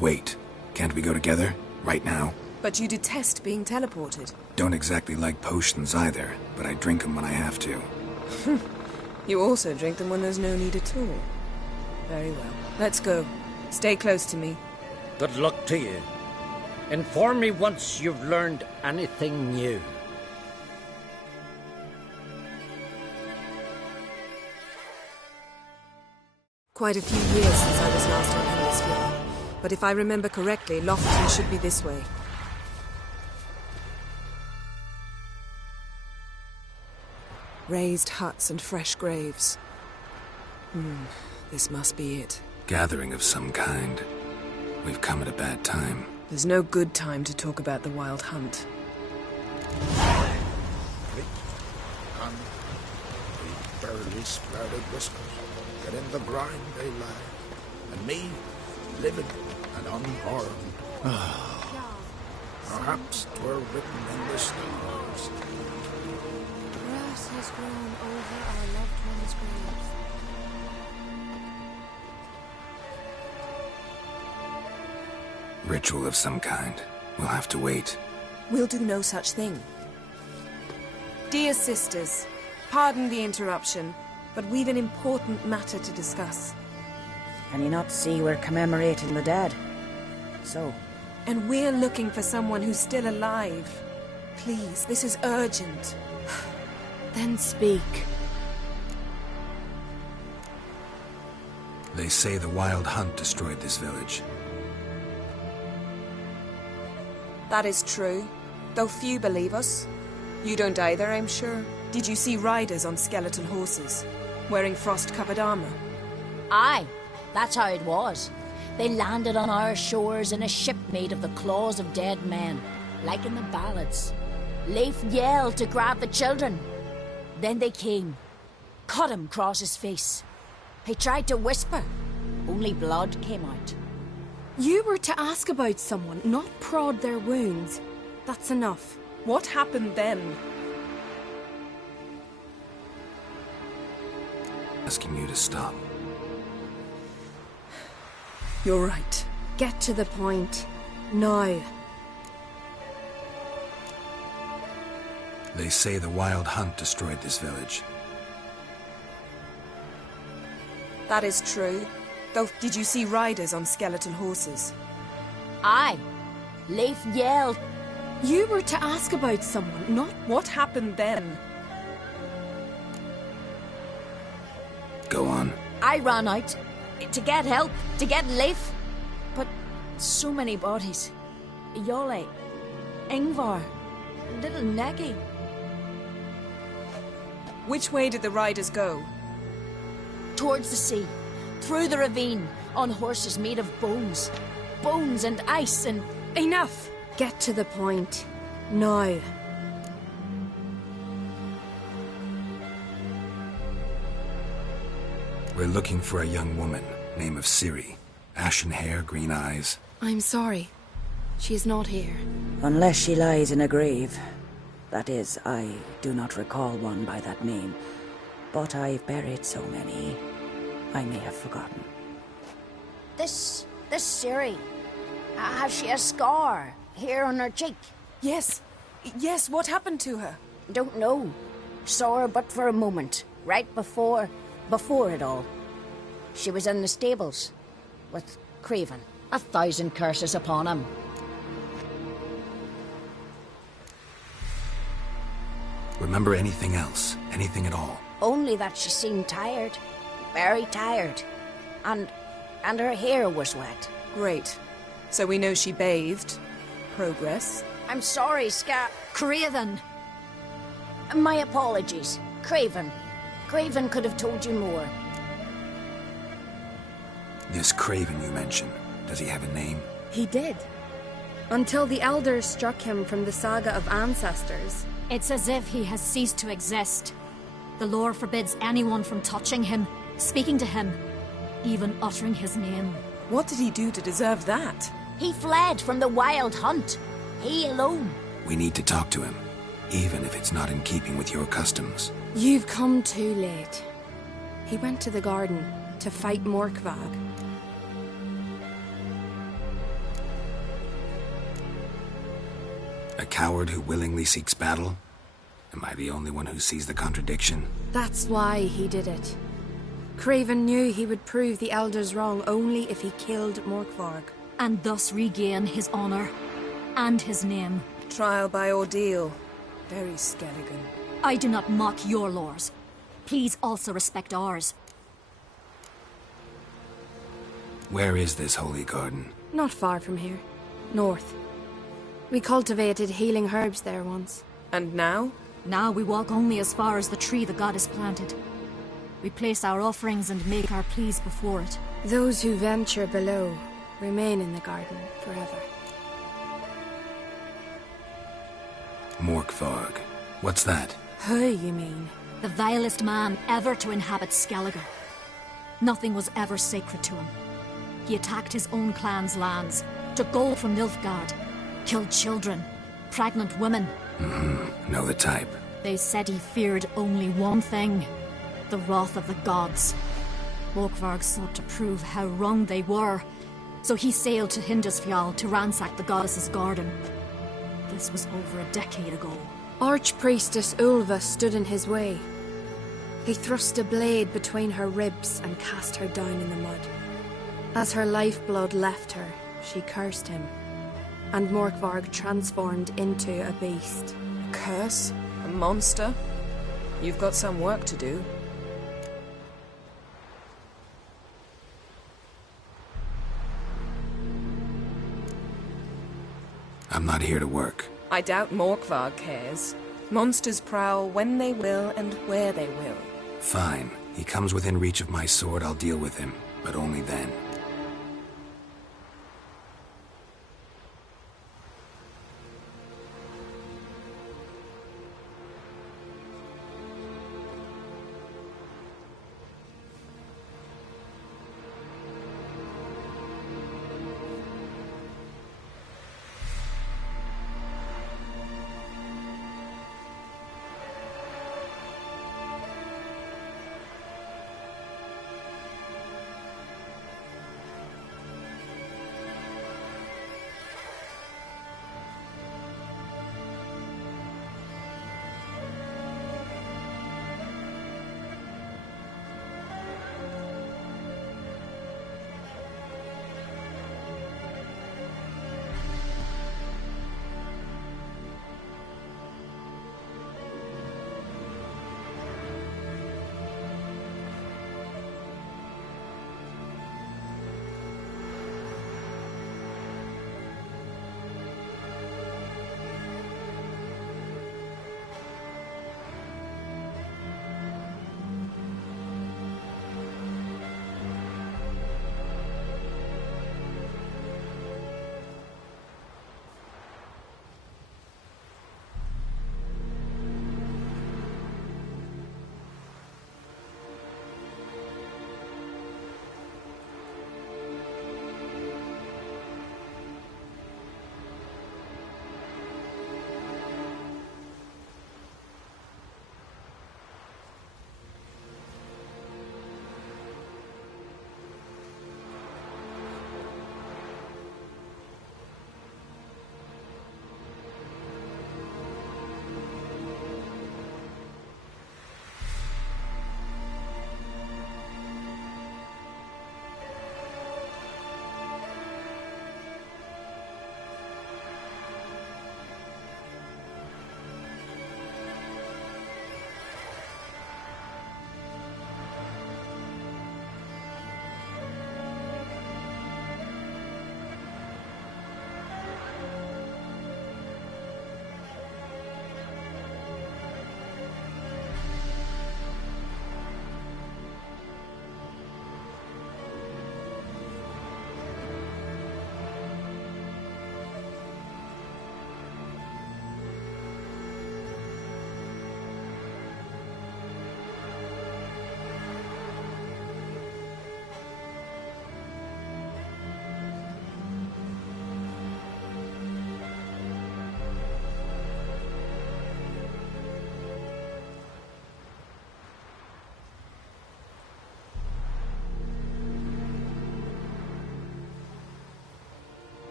Wait, can't we go together? Right now? But you detest being teleported. Don't exactly like potions either, but I drink them when I have to. You also drink them when there's no need at all. Very well. Let's go. Stay close to me. Good luck to you. Inform me once you've learned anything new. Quite a few years since I was last on Hindersfjall. But if I remember correctly, Lofton should be this way. Raised huts and fresh graves. This must be it. Gathering of some kind. We've come at a bad time. There's no good time to talk about the Wild Hunt. And the barely sprouted whiskers, yet in the grind they lie, and me, living and unharmed. Perhaps 'twere written in the stars. Grass has grown over our loved ones' graves. Ritual of some kind. We'll have to wait. We'll do no such thing. Dear sisters, pardon the interruption, but we've an important matter to discuss. Can you not see we're commemorating the dead? So? And we're looking for someone who's still alive. Please, this is urgent. Then speak. They say the Wild Hunt destroyed this village. That is true, though few believe us. You don't either, I'm sure. Did you see riders on skeletal horses, wearing frost-covered armor? Aye, that's how it was. They landed on our shores in a ship made of the claws of dead men, like in the ballads. Leif yelled to grab the children. Then they came, cut him across his face. He tried to whisper, only blood came out. You were to ask about someone, not prod their wounds. That's enough. What happened then? Asking you to stop. You're right. Get to the point. Now. They say the Wild Hunt destroyed this village. That is true. Though, did you see riders on skeletal horses? Aye. Leif yelled. You were to ask about someone, not... What happened then? Go on. I ran out to get help, to get Leif. But so many bodies. Yole, Ingvar, little Necky. Which way did the riders go? Towards the sea, through the ravine, on horses made of bones. Bones and ice and... Enough! Get to the point. Now. We're looking for a young woman, name of Ciri. Ashen hair, green eyes. I'm sorry. She is not here. Unless she lies in a grave. That is, I do not recall one by that name. But I've buried so many, I may have forgotten. This Ciri, has she a scar here on her cheek? Yes, what happened to her? Don't know. Saw her but for a moment, right before it all. She was in the stables, with Craven. 1,000 curses upon him. Remember anything else? Anything at all? Only that she seemed tired. Very tired. And her hair was wet. Great. So we know she bathed. Progress. I'm sorry, Craven. My apologies. Craven. Craven could have told you more. This Craven you mentioned, does he have a name? He did. Until the elders struck him from the saga of ancestors. It's as if he has ceased to exist. The lore forbids anyone from touching him, speaking to him, even uttering his name. What did he do to deserve that? He fled from the Wild Hunt. He alone. We need to talk to him, even if it's not in keeping with your customs. You've come too late. He went to the garden to fight Morkvag. A coward who willingly seeks battle? Am I the only one who sees the contradiction? That's why he did it. Craven knew he would prove the elders wrong only if he killed Morkvarg. And thus regain his honor and his name. Trial by ordeal. Very Skelligan. I do not mock your laws. Please also respect ours. Where is this holy garden? Not far from here. North. We cultivated healing herbs there once. And now? Now we walk only as far as the tree the goddess planted. We place our offerings and make our pleas before it. Those who venture below remain in the garden forever. Morkvarg. What's that? Who, you mean? The vilest man ever to inhabit Skellige. Nothing was ever sacred to him. He attacked his own clan's lands, took gold from Nilfgaard, killed children, pregnant women. Know the type. They said he feared only one thing, the wrath of the gods. Morkvarg sought to prove how wrong they were, so he sailed to Hindisfjall to ransack the goddess's garden. This was over a decade ago. Archpriestess Ulva stood in his way. He thrust a blade between her ribs and cast her down in the mud. As her lifeblood left her, she cursed him, and Morkvarg transformed into a beast. A curse? A monster? You've got some work to do. I'm not here to work. I doubt Morkvarg cares. Monsters prowl when they will and where they will. Fine. He comes within reach of my sword, I'll deal with him. But only then.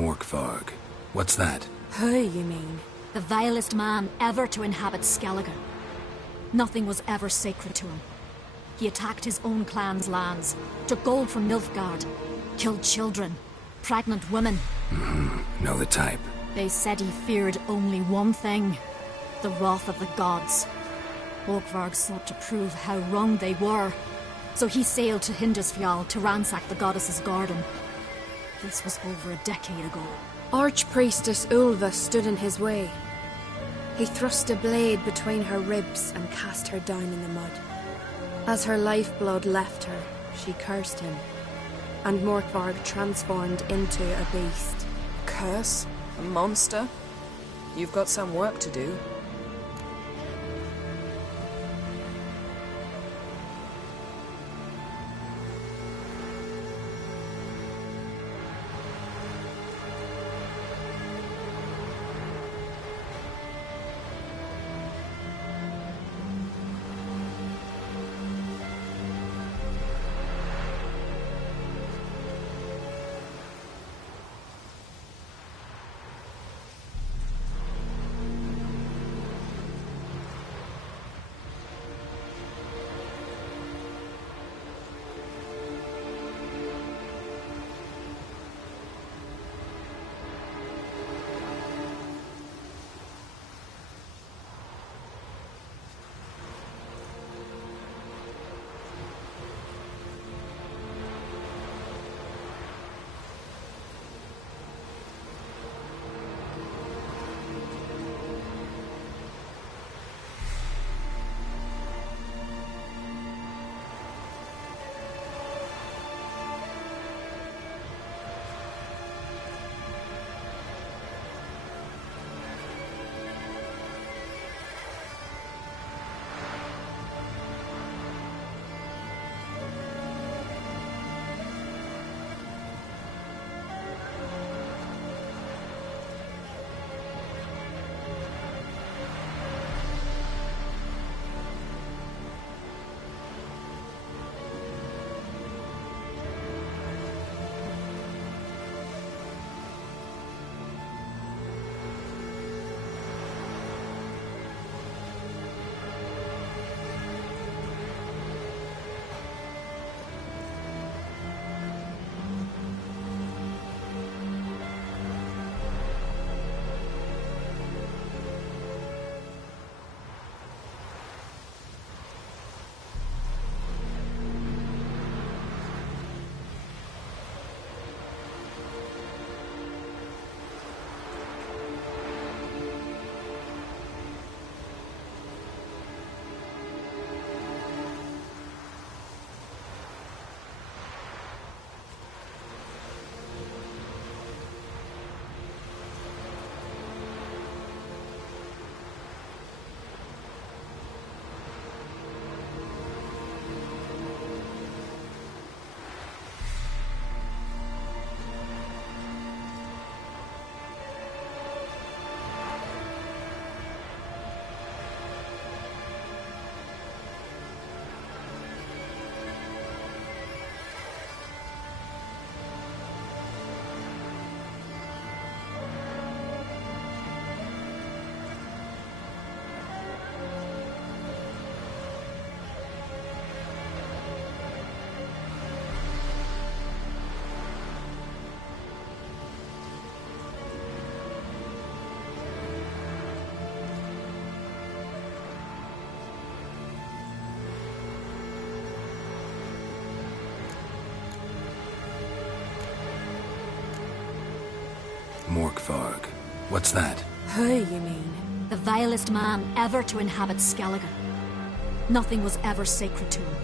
Morkvarg. What's that? Who, you mean? The vilest man ever to inhabit Skellige. Nothing was ever sacred to him. He attacked his own clan's lands, took gold from Nilfgaard, killed children, pregnant women. Know the type. They said he feared only one thing, the wrath of the gods. Morkvarg sought to prove how wrong they were, so he sailed to Hindisfjall to ransack the goddess's garden. This was over a decade ago. Archpriestess Ulva stood in his way. He thrust a blade between her ribs and cast her down in the mud. As her lifeblood left her, she cursed him, and Morkvarg transformed into a beast. Curse? A monster? You've got some work to do. Morkvarg. What's that? Who, you mean? The vilest man ever to inhabit Skellige. Nothing was ever sacred to him.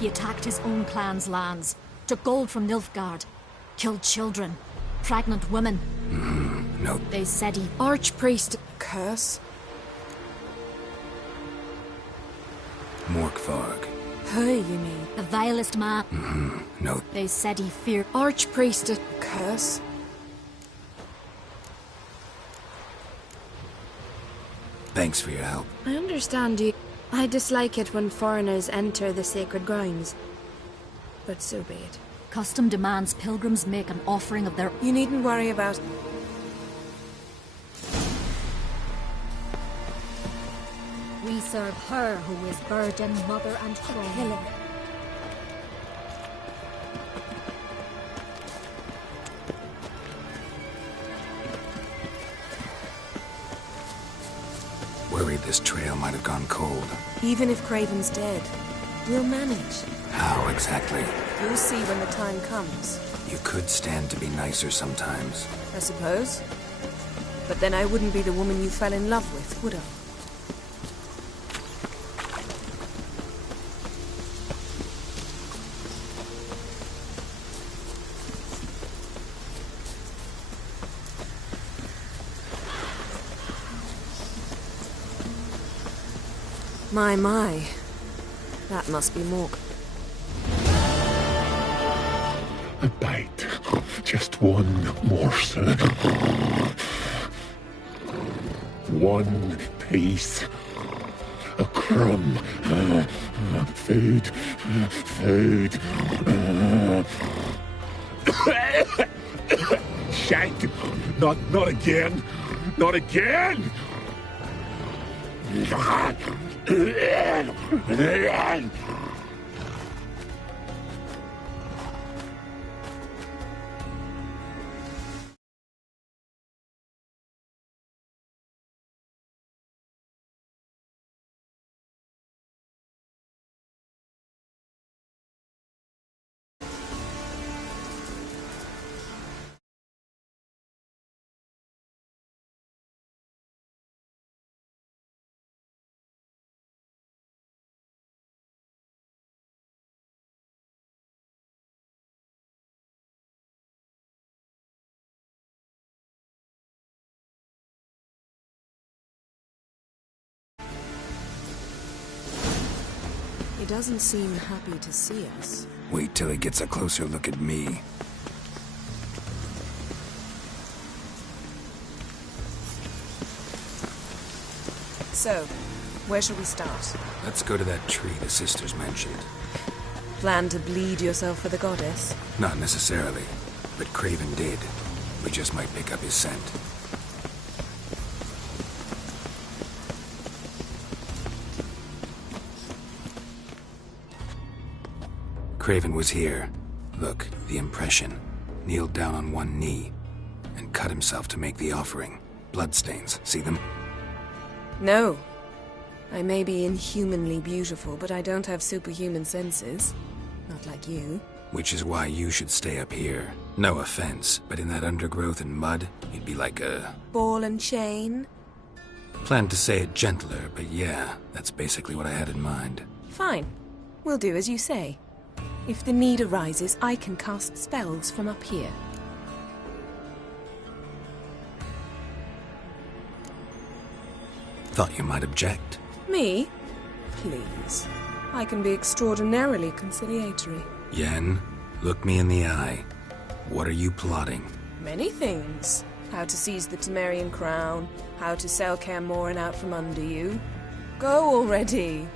He attacked his own clan's lands, took gold from Nilfgaard, killed children, pregnant women. No. They said he... Archpriest... Curse? Morkvarg. Who, you mean? The vilest man... No. They said he feared... Archpriest... Curse? Thanks for your help. I understand you. I dislike it when foreigners enter the sacred grounds. But so be it. Custom demands pilgrims make an offering of their... You needn't worry about... We serve her who is virgin, mother and throne. Worried this trail might have gone cold. Even if Craven's dead, we'll manage. How exactly? You'll see when the time comes. You could stand to be nicer sometimes. I suppose. But then I wouldn't be the woman you fell in love with, would I? My. That must be Morg. A bite. Just one morsel. One piece. A crumb. Food. Food. Shank. Not again. Not again. He doesn't seem happy to see us. Wait till he gets a closer look at me. So, where shall we start? Let's go to that tree the sisters mentioned. Plan to bleed yourself for the goddess? Not necessarily, but Craven did. We just might pick up his scent. Craven was here. Look, the impression. Kneeled down on one knee and cut himself to make the offering. Bloodstains, see them? No. I may be inhumanly beautiful, but I don't have superhuman senses. Not like you. Which is why you should stay up here. No offense, but in that undergrowth and mud, you'd be like a... ball and chain? Planned to say it gentler, but yeah, that's basically what I had in mind. Fine. We'll do as you say. If the need arises, I can cast spells from up here. Thought you might object. Me? Please. I can be extraordinarily conciliatory. Yen, look me in the eye. What are you plotting? Many things. How to seize the Temerian crown, how to sell Kaer Morhen out from under you. Go already!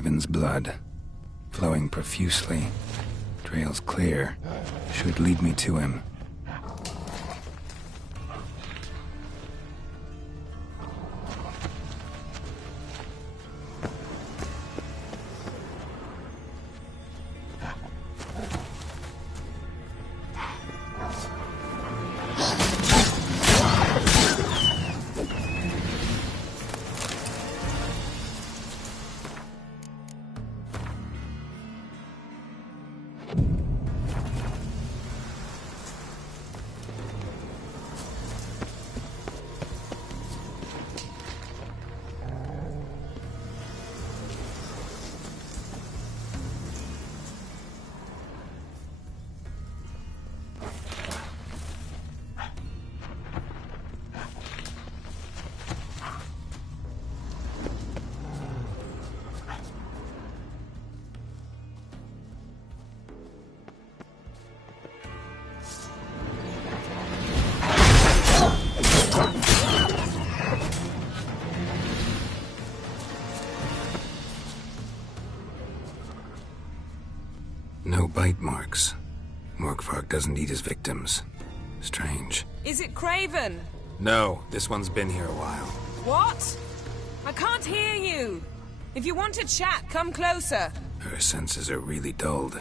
Ivan's blood, flowing profusely, trails clear, should lead me to him. No bite marks. Morkvark doesn't eat his victims. Strange. Is it Craven? No, this one's been here a while. What? I can't hear you. If you want to chat, come closer. Her senses are really dulled.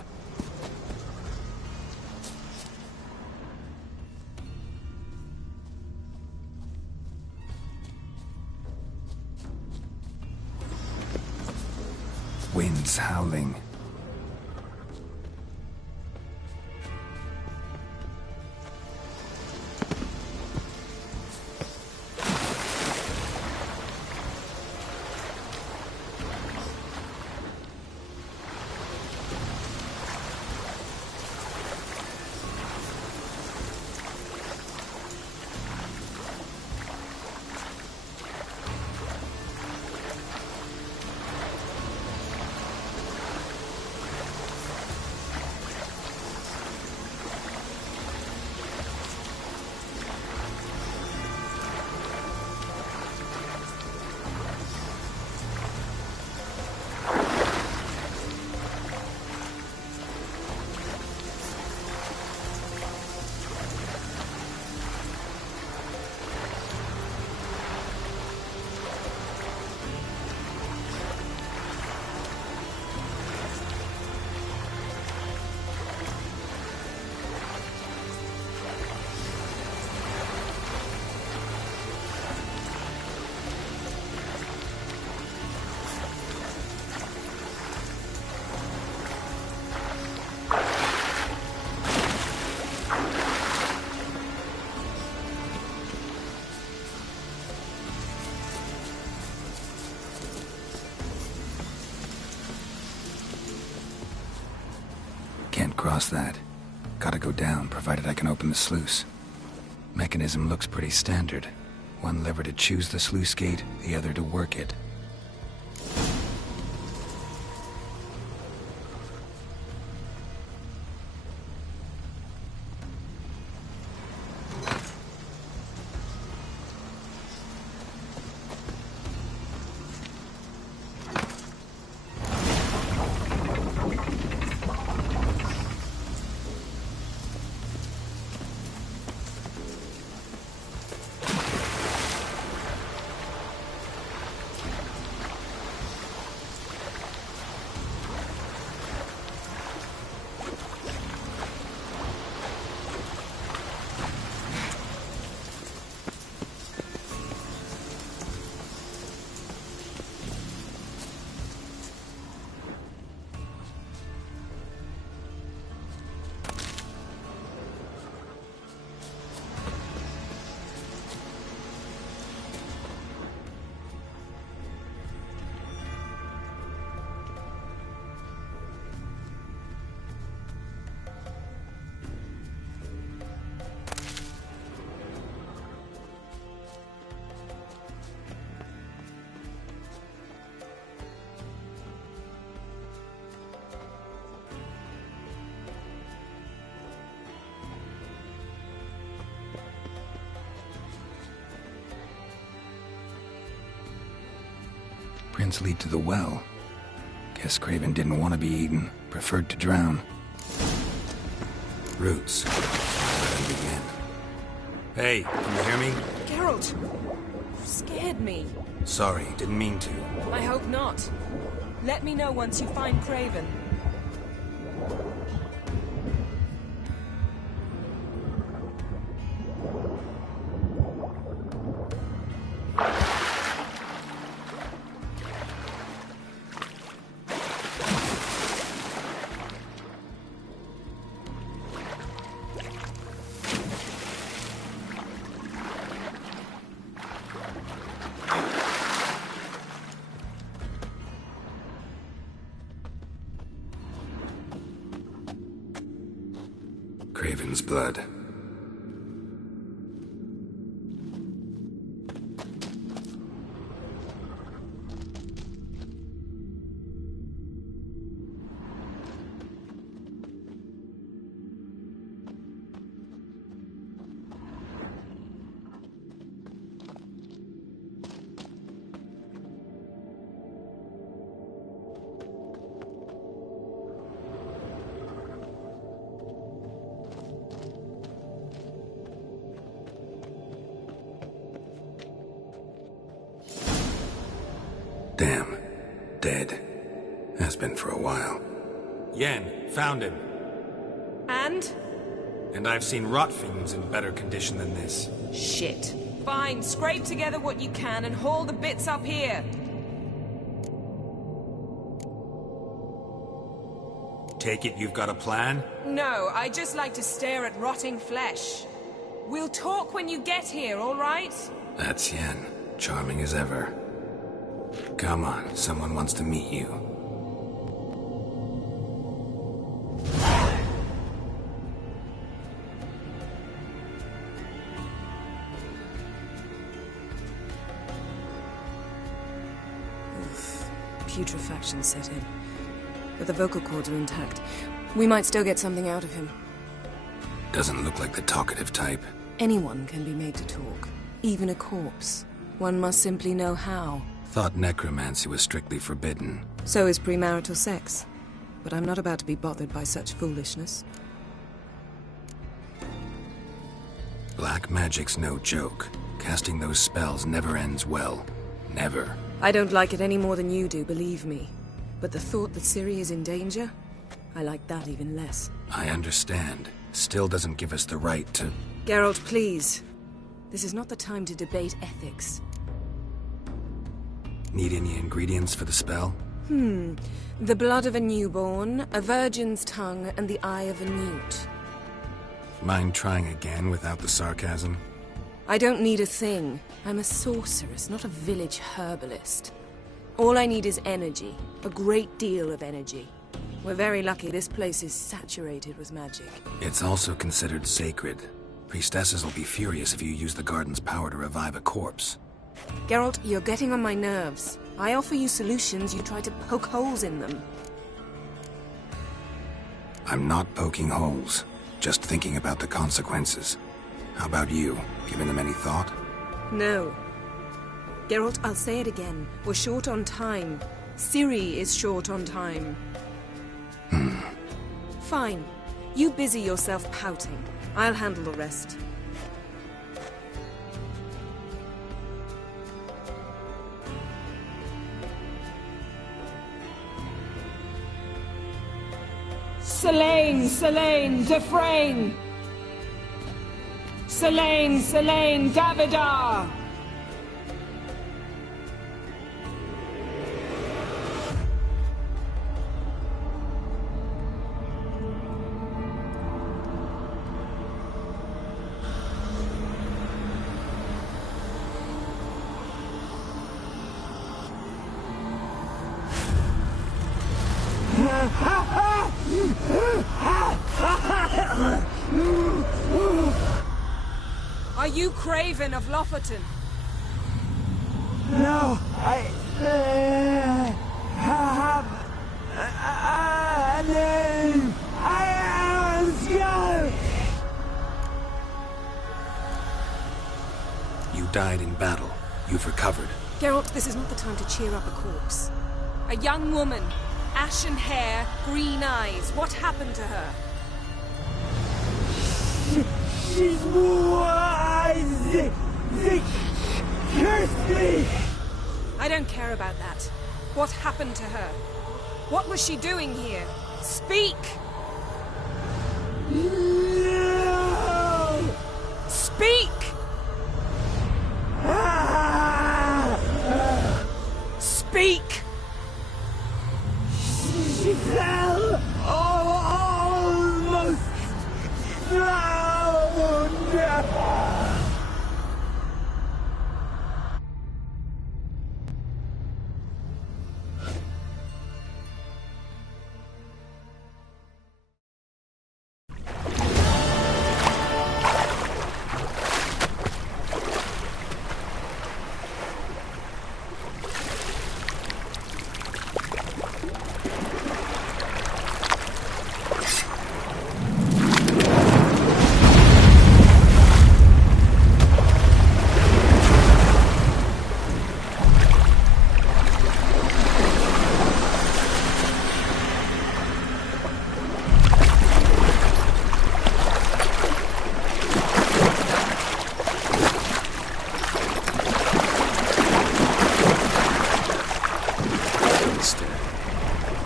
Winds howling. Can't cross that. Gotta go down, provided I can open the sluice. Mechanism looks pretty standard. One lever to choose the sluice gate, the other to work it. Prints lead to the well. Guess Craven didn't want to be eaten. Preferred to drown. Roots. Let him begin. Hey, can you hear me? Geralt! You scared me. Sorry, didn't mean to. I hope not. Let me know once you find Craven. Craven's blood. Damn. Dead. Has been for a while. Yen, found him. And? And I've seen rot fiends in better condition than this. Shit. Fine, scrape together what you can and haul the bits up here. Take it you've got a plan? No, I just like to stare at rotting flesh. We'll talk when you get here, all right? That's Yen. Charming as ever. Come on, someone wants to meet you. Oof. Putrefaction set in. But the vocal cords are intact. We might still get something out of him. Doesn't look like the talkative type. Anyone can be made to talk. Even a corpse. One must simply know how. Thought necromancy was strictly forbidden. So is premarital sex. But I'm not about to be bothered by such foolishness. Black magic's no joke. Casting those spells never ends well. Never. I don't like it any more than you do, believe me. But the thought that Ciri is in danger? I like that even less. I understand. Still doesn't give us the right to... Geralt, please. This is not the time to debate ethics. Need any ingredients for the spell? The blood of a newborn, a virgin's tongue, and the eye of a newt. Mind trying again without the sarcasm? I don't need a thing. I'm a sorceress, not a village herbalist. All I need is energy. A great deal of energy. We're very lucky this place is saturated with magic. It's also considered sacred. Priestesses will be furious if you use the garden's power to revive a corpse. Geralt, you're getting on my nerves. I offer you solutions, you try to poke holes in them. I'm not poking holes. Just thinking about the consequences. How about you? Given them any thought? No. Geralt, I'll say it again. We're short on time. Ciri is short on time. Fine. You busy yourself pouting. I'll handle the rest. Selene, Defrain! Selene, Davidar! Are you Craven of Lofoten? No, I have a name. I am Skull. You died in battle. You've recovered. Geralt, this is not the time to cheer up a corpse. A young woman. Ashen hair, green eyes. What happened to her? She's wise! They cursed me! I don't care about that. What happened to her? What was she doing here? Speak! No! Speak! Speak! She fell almost drowned!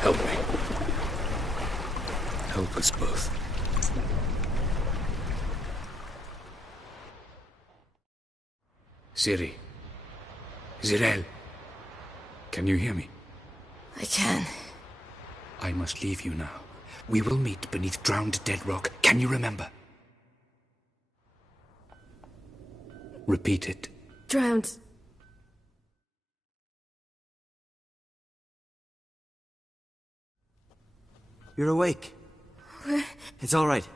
Help me. Help us both. Ciri. Zirel. Can you hear me? I can. I must leave you now. We will meet beneath drowned dead rock. Can you remember? Repeat it. Drowned. You're awake. It's all right.